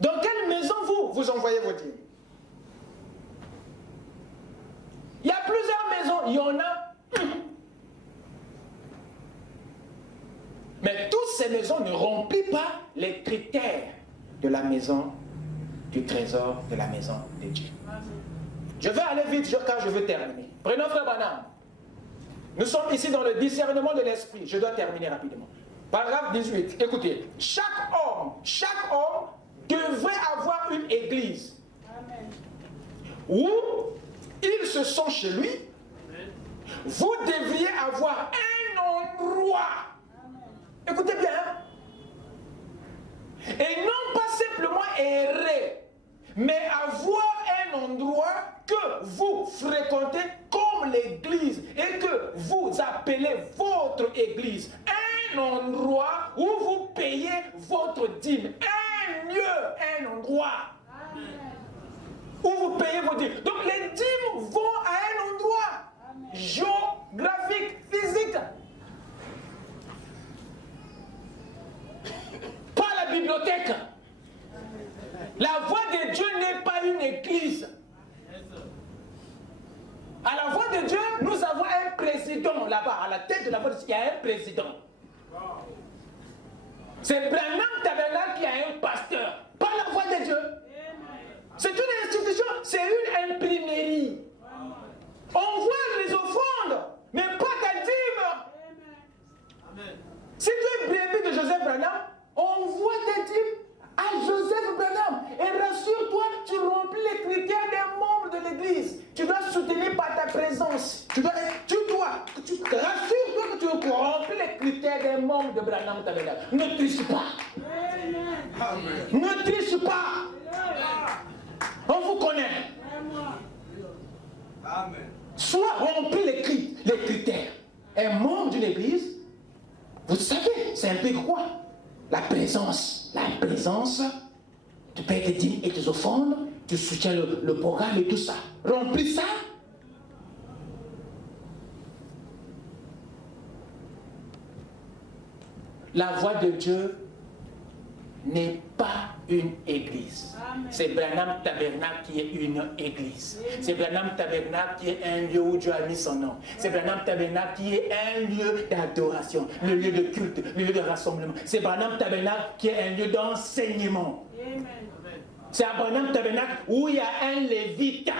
dans quelle maison vous envoyez vos dîmes. Il y a plusieurs maisons, il y en a une. Mais toutes ces maisons ne remplissent pas les critères de la maison du trésor, de la maison de Dieu. Je vais aller vite car je veux terminer. Prenons Frère Branham. Nous sommes ici dans le discernement de l'esprit. Je dois terminer rapidement. Paragraphe 18. Écoutez, chaque homme devrait avoir une église où se sont chez lui, vous devriez avoir un endroit. Écoutez bien. Et non pas simplement errer, mais avoir un endroit que vous fréquentez comme l'église et que vous appelez votre église. Un endroit où vous payez votre dîme. Un lieu, un endroit où vous payez vos dîmes. Donc les dîmes vont à un endroit géographique, physique. Pas la bibliothèque. La voix de Dieu n'est pas une église. À la voix de Dieu, nous avons un président là-bas. À la tête de la voix de Dieu, il y a un président. C'est Branham Tabernacle qui a un pasteur. Pas la voix de Dieu. C'est une institution, c'est une imprimerie. On voit les offrandes, mais pas ta dîme. Si tu es brebis de Joseph Branham, on voit tes dîmes à Joseph Branham. Et rassure-toi, tu remplis les critères des membres de l'église. Tu dois soutenir par ta présence. Rassure-toi que tu remplis les critères des membres de Branham Tabernacle. Ne triche pas. Ne triche pas. On vous connaît. Amen. Soit remplis les critères. Un membre d'une église, vous savez, c'est un peu quoi? La présence. La présence, tu payes tes dîmes et tes offrandes, tu soutiens le programme et tout ça. Remplis ça. La voix de Dieu n'est pas une église. C'est Branham Tabernacle qui est une église. C'est Branham Tabernacle qui est un lieu où Dieu a mis son nom. C'est Branham Tabernacle qui est un lieu d'adoration, le lieu de culte, le lieu de rassemblement. C'est Branham Tabernacle qui est un lieu d'enseignement. C'est à Branham Tabernacle où il y a un lévite.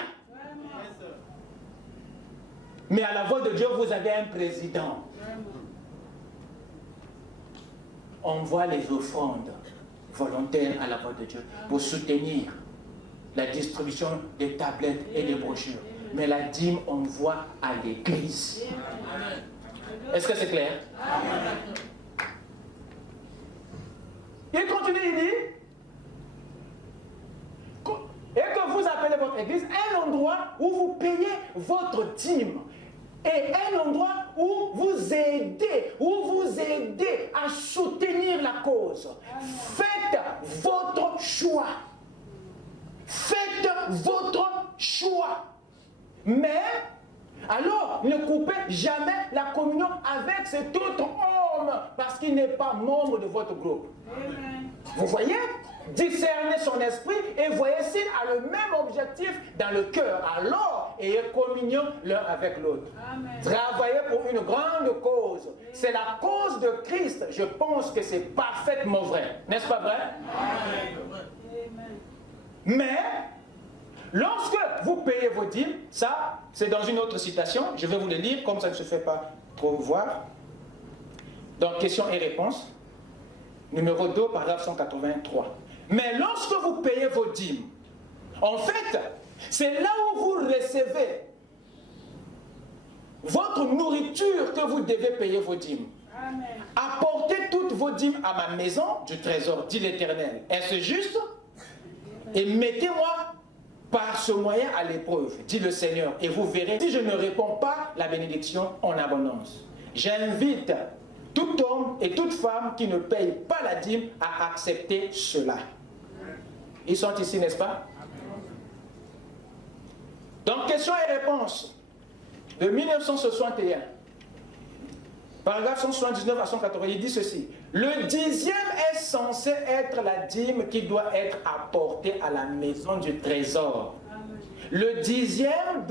Mais à la voix de Dieu, vous avez un président. On voit les offrandes volontaires à la voix de Dieu pour soutenir la distribution des tablettes et des brochures. Mais la dîme, on voit à l'église. Est-ce que c'est clair? Il continue, il dit, et que vous appelez votre église un endroit où vous payez votre dîme. Et un endroit où vous aidez à soutenir la cause. Faites votre choix. Faites votre choix. Mais, alors, ne coupez jamais la communion avec cet autre homme parce qu'il n'est pas membre de votre groupe. Amen. Vous voyez? Discernez son esprit et voyez s'il a le même objectif dans le cœur. Alors, ayez communion l'un avec l'autre. Travaillez pour une grande cause. C'est la cause de Christ. Je pense que c'est parfaitement vrai. N'est-ce pas vrai? Amen. Mais, lorsque vous payez vos dîmes, ça, c'est dans une autre citation. Je vais vous le lire, comme ça ne se fait pas trop voir. Donc, questions et réponses. Numéro 2, paragraphe 183. Mais lorsque vous payez vos dîmes, en fait, c'est là où vous recevez votre nourriture que vous devez payer vos dîmes. Amen. Apportez toutes vos dîmes à ma maison du trésor, dit l'Éternel. Est-ce juste? Et mettez-moi par ce moyen à l'épreuve, dit le Seigneur, et vous verrez si je ne réponds pas la bénédiction en abondance. J'invite tout homme et toute femme qui ne paye pas la dîme à accepter cela. Ils sont ici, n'est-ce pas? Donc, questions et réponses de 1961. Paragraphe 179 à 180, il dit ceci. Le dixième est censé être la dîme qui doit être apportée à la maison du trésor. Le dixième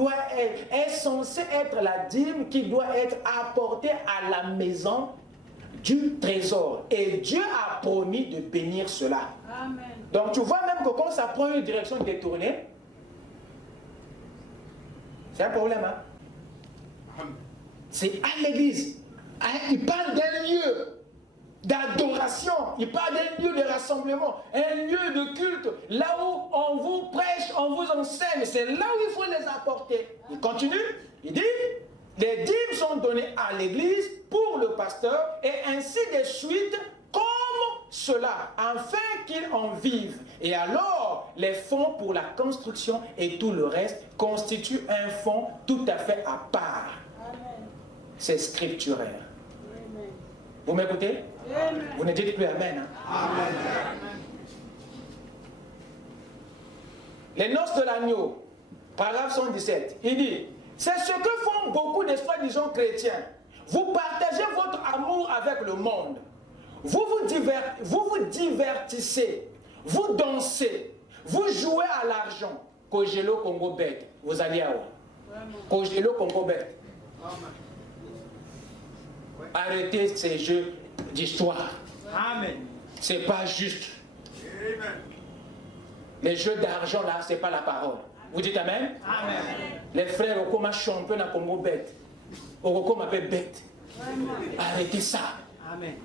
est censé être la dîme qui doit être apportée à la maison du trésor. Et Dieu a promis de bénir cela. Amen. Donc tu vois même que quand ça prend une direction détournée, c'est un problème. Hein? C'est à l'église. Il parle d'un lieu. d'adoration. Il parle d'un lieu de rassemblement, un lieu de culte, là où on vous prêche, on vous enseigne. C'est là où il faut les apporter. Il continue, il dit, les dîmes sont données à l'église pour le pasteur et ainsi de suite comme cela, afin qu'il en vive. Et alors, les fonds pour la construction et tout le reste constituent un fonds tout à fait à part. C'est scripturaire. Amen. Vous m'écoutez? Vous ne dites plus Amen. Hein? Amen. Les noces de l'agneau, paragraphe 117, il dit, c'est ce que font beaucoup des soi-disant chrétiens. Vous partagez votre amour avec le monde. Vous vous divertissez, vous dansez, vous jouez à l'argent. Kogelo Congo Bet, vous allez à où? Kogelo Congo Bet. Arrêtez ces jeux d'histoire. Amen. C'est pas juste. Amen. Les jeux d'argent là, c'est pas la parole. Vous dites Amen? Amen. Les frères au coma champion à Congo Bet. Au coma m'appelle bête. Arrêtez ça. Amen.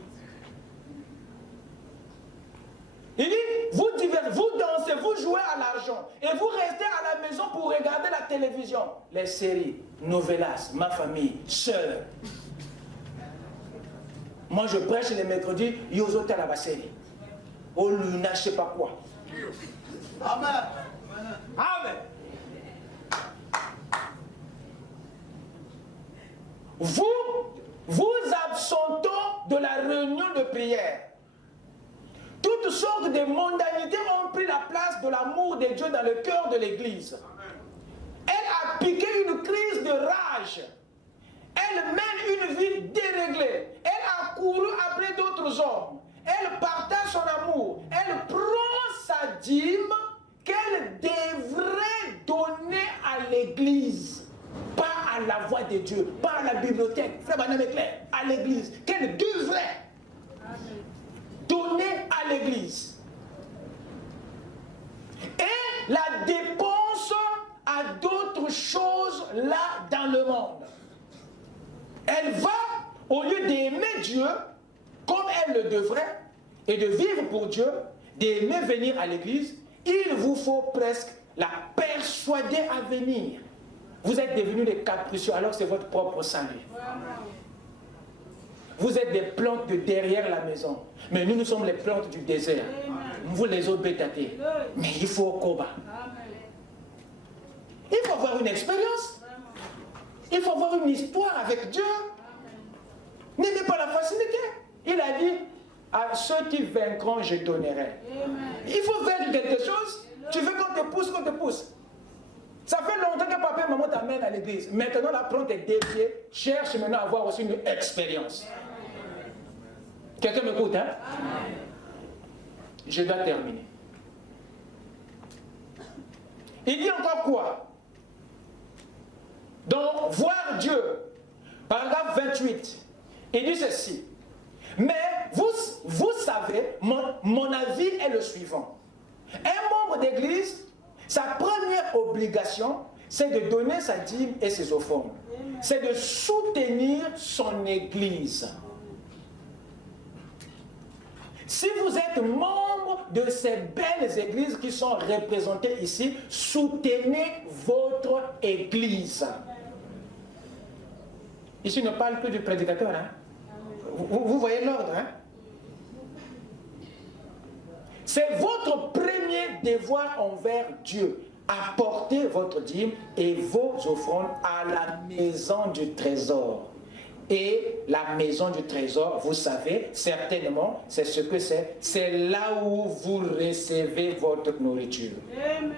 Il dit, vous dansez, vous jouez à l'argent et vous restez à la maison pour regarder la télévision. Les séries, novelas, ma famille, sœur. Moi je prêche les mercredis, Yozote à la série. Oh Luna, je sais pas quoi. Amen. Amen. Vous absentons de la réunion de prière. Toutes sortes de mondanités ont pris la place de l'amour de Dieu dans le cœur de l'Église. Elle a piqué une crise de rage. Elle mène une vie déréglée. Elle a couru après d'autres hommes. Elle partage son amour. Elle prend sa dîme qu'elle devrait donner à l'Église. Pas à la voix de Dieu, pas à la bibliothèque. Frère Banam est clair, à l'Église. Qu'elle devrait donner à l'Église. Et la dépense à d'autres choses là dans le monde. Elle va, au lieu d'aimer Dieu comme elle le devrait, et de vivre pour Dieu, d'aimer venir à l'église, il vous faut presque la persuader à venir. Vous êtes devenus des capricieux alors que c'est votre propre salut. Vous êtes des plantes de derrière la maison. Mais nous sommes les plantes du désert. Vous les autres bétatés. Mais il faut au combat. Il faut avoir une expérience. Il faut avoir une histoire avec Dieu. N'aimez pas la facilité. Il a dit, à ceux qui vaincront, je donnerai. Il faut vaincre quelque chose. Tu veux qu'on te pousse. Ça fait longtemps que papa et maman t'amènent à l'église. Maintenant, là, prends tes défiés. Cherche maintenant à avoir aussi une expérience. Quelqu'un m'écoute, hein? Je dois terminer. Il dit encore quoi? Donc, voir Dieu, paragraphe 28, il dit ceci. Mais vous savez, mon avis est le suivant. Un membre d'église, sa première obligation, c'est de donner sa dîme et ses offrandes. C'est de soutenir son église. Si vous êtes membre de ces belles églises qui sont représentées ici, soutenez votre église. Ici, on ne parle plus du prédicateur. Hein? Vous voyez l'ordre. Hein? C'est votre premier devoir envers Dieu. Apportez votre dîme et vos offrandes à la maison du trésor. Et la maison du trésor, vous savez, certainement, c'est ce que c'est. C'est là où vous recevez votre nourriture. Amen.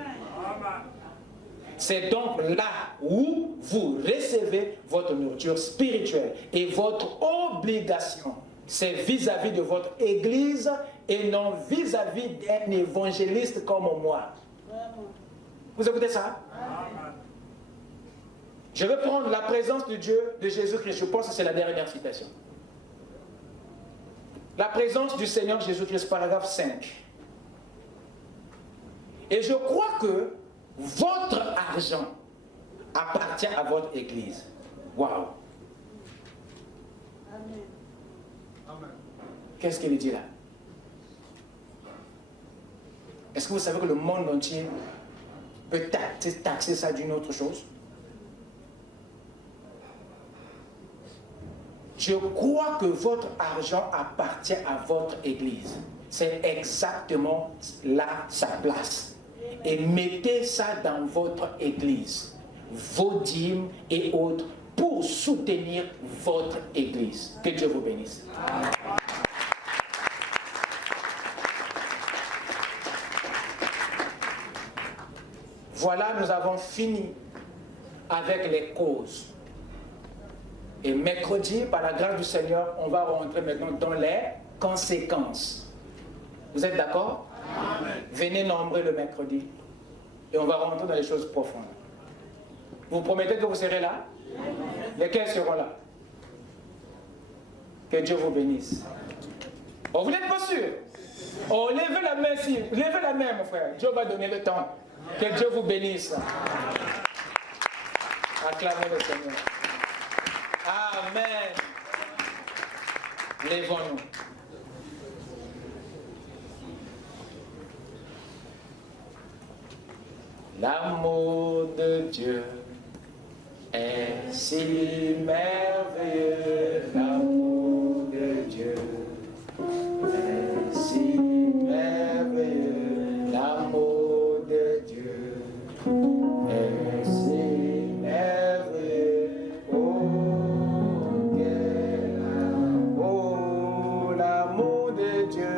C'est donc là où vous recevez votre nourriture spirituelle. Et votre obligation, c'est vis-à-vis de votre église et non vis-à-vis d'un évangéliste comme moi. Vous écoutez ça? Amen. Je vais prendre la présence de Dieu, de Jésus-Christ. Je pense que c'est la dernière citation. La présence du Seigneur Jésus-Christ, paragraphe 5. Et je crois que votre argent appartient à votre église. Waouh! Qu'est-ce qu'il dit là? Est-ce que vous savez que le monde entier peut taxer ça d'une autre chose? Je crois que votre argent appartient à votre église. C'est exactement là sa place. Et mettez ça dans votre église, vos dîmes et autres, pour soutenir votre église. Que Dieu vous bénisse. Voilà, nous avons fini avec les causes. Et mercredi, par la grâce du Seigneur, on va rentrer maintenant dans les conséquences. Vous êtes d'accord? Venez nombreux le mercredi et on va rentrer dans les choses profondes. Vous promettez que vous serez là? Lesquels seront là? Que Dieu vous bénisse. Oh, vous n'êtes pas sûr? Oh, levez la main ici. Levez la main, mon frère. Dieu va donner le temps. Que Dieu vous bénisse. Acclamez le Seigneur. Amen. Lèvons-nous. L'amour de Dieu est si merveilleux. L'amour de Dieu est si merveilleux. L'amour de Dieu est si merveilleux. Oh, quel amour, l'amour de Dieu.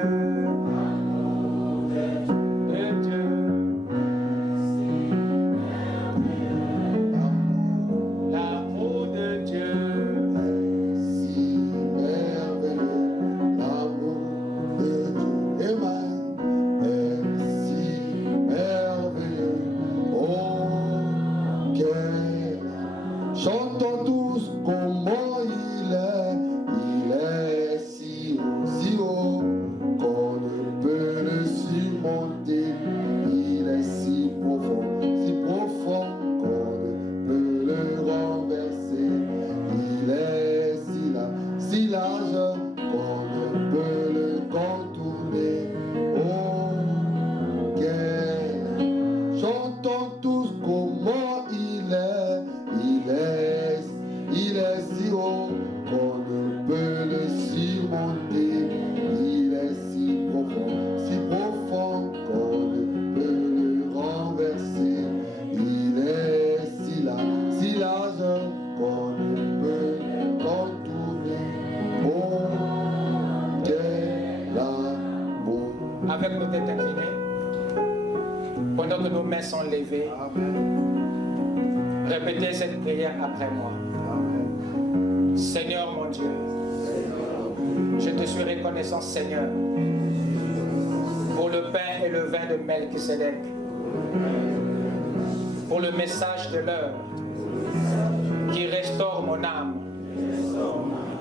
Chantons tous comment il est si haut qu'on ne peut le surmonter. Il est si profond qu'on ne peut le renverser. Il est si large qu'on ne peut le contourner. Oh, quel... Chantons tous comment il est si haut qu'on ne peut le surmonter. Il est si profond qu'on ne peut le renverser. Il est si large qu'on ne peut le contourner. Oh, quel amour. Avec nos têtes inclinées, pendant que nos mains sont levées, répétez cette prière après moi. Seigneur mon Dieu, je te suis reconnaissant, Seigneur, pour le pain et le vin de Melchisedec, pour le message de l'heure qui restaure mon âme,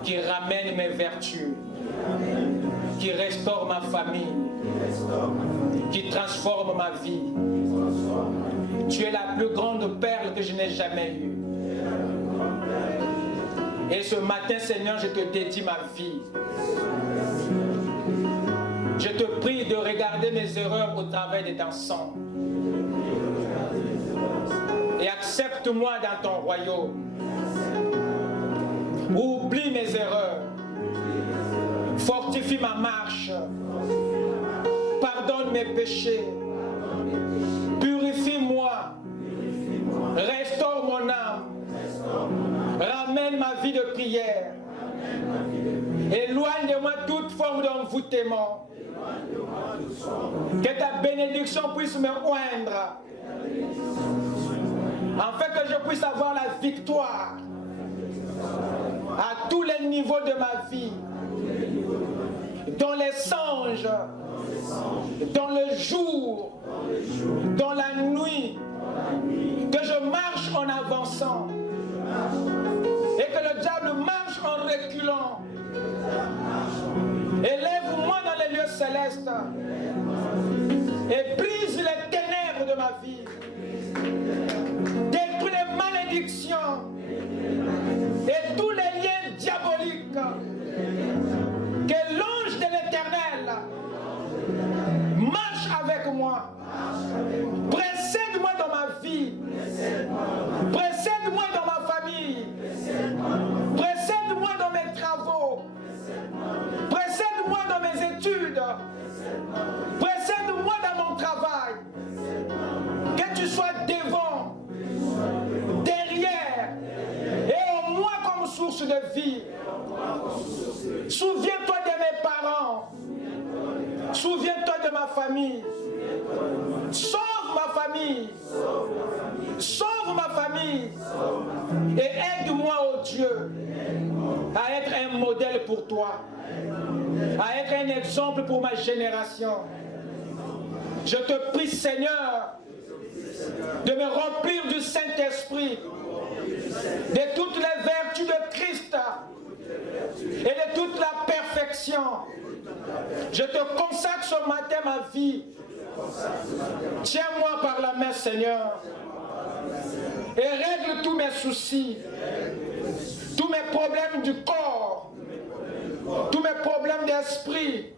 qui ramène mes vertus, qui restaure ma famille, qui transforme ma vie. Tu es la plus grande perle que je n'ai jamais eue. Et ce matin, Seigneur, je te dédie ma vie. Je te prie de regarder mes erreurs au travers de ton sang. Et accepte-moi dans ton royaume. Oublie mes erreurs. Fortifie ma marche. Pardonne mes péchés. Purifie-moi. Restaure mon âme. Ramène ma vie de prière. Éloigne de moi toute forme d'envoûtement. Que ta bénédiction puisse me oindre. Afin que je puisse avoir la victoire à tous les niveaux de ma vie. Dans les songes, dans le jour, dans la nuit. Que je marche en avançant. Et que le diable marche en reculant. Élève-moi dans les lieux célestes. Et brise les ténèbres de ma vie. Détruis les malédictions. Et tous les liens diaboliques. Que l'ange de vie. Précède-moi dans ma famille. Précède-moi dans mes travaux. Précède-moi dans mes études. Précède-moi dans mon travail. Que tu sois devant, derrière et en moi comme source de vie. Souviens-toi de mes parents. Souviens-toi de ma famille. Sauve ma famille. Sauve ma famille. Et aide-moi, oh Dieu, à être un modèle pour toi. À être un exemple pour ma génération. Je te prie, Seigneur, de me remplir du Saint-Esprit, de toutes les vertus de Christ et de toute la perfection. Je te consacre ce matin ma vie. Tiens-moi par la main, Seigneur, et règle tous mes soucis, tous mes problèmes du corps, tous mes problèmes d'esprit.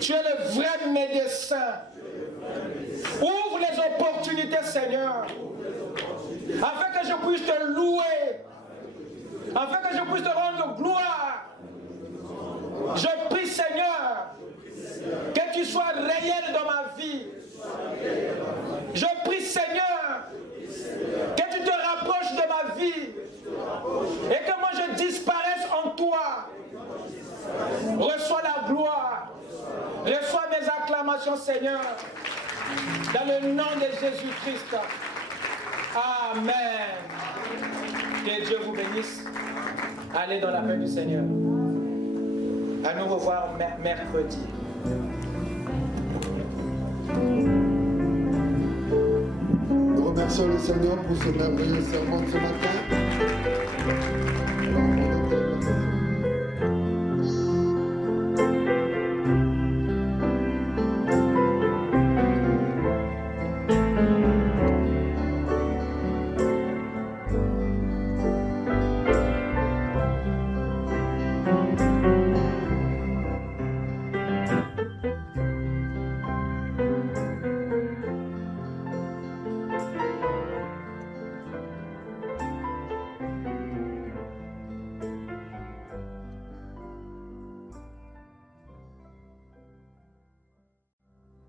Tu es le vrai médecin. Ouvre les opportunités, Seigneur, afin que je puisse te louer, afin que je puisse te rendre gloire. Je prie, Seigneur, que tu sois réel dans ma vie. Je prie, Seigneur, que tu te rapproches de ma vie et que moi je disparaisse en toi. Reçois la gloire, reçois mes acclamations, Seigneur, dans le nom de Jésus-Christ. Amen. Que Dieu vous bénisse. Allez dans la paix du Seigneur. À nous revoir mercredi. Nous remercions le Seigneur pour ce merveilleux sermon de ce matin.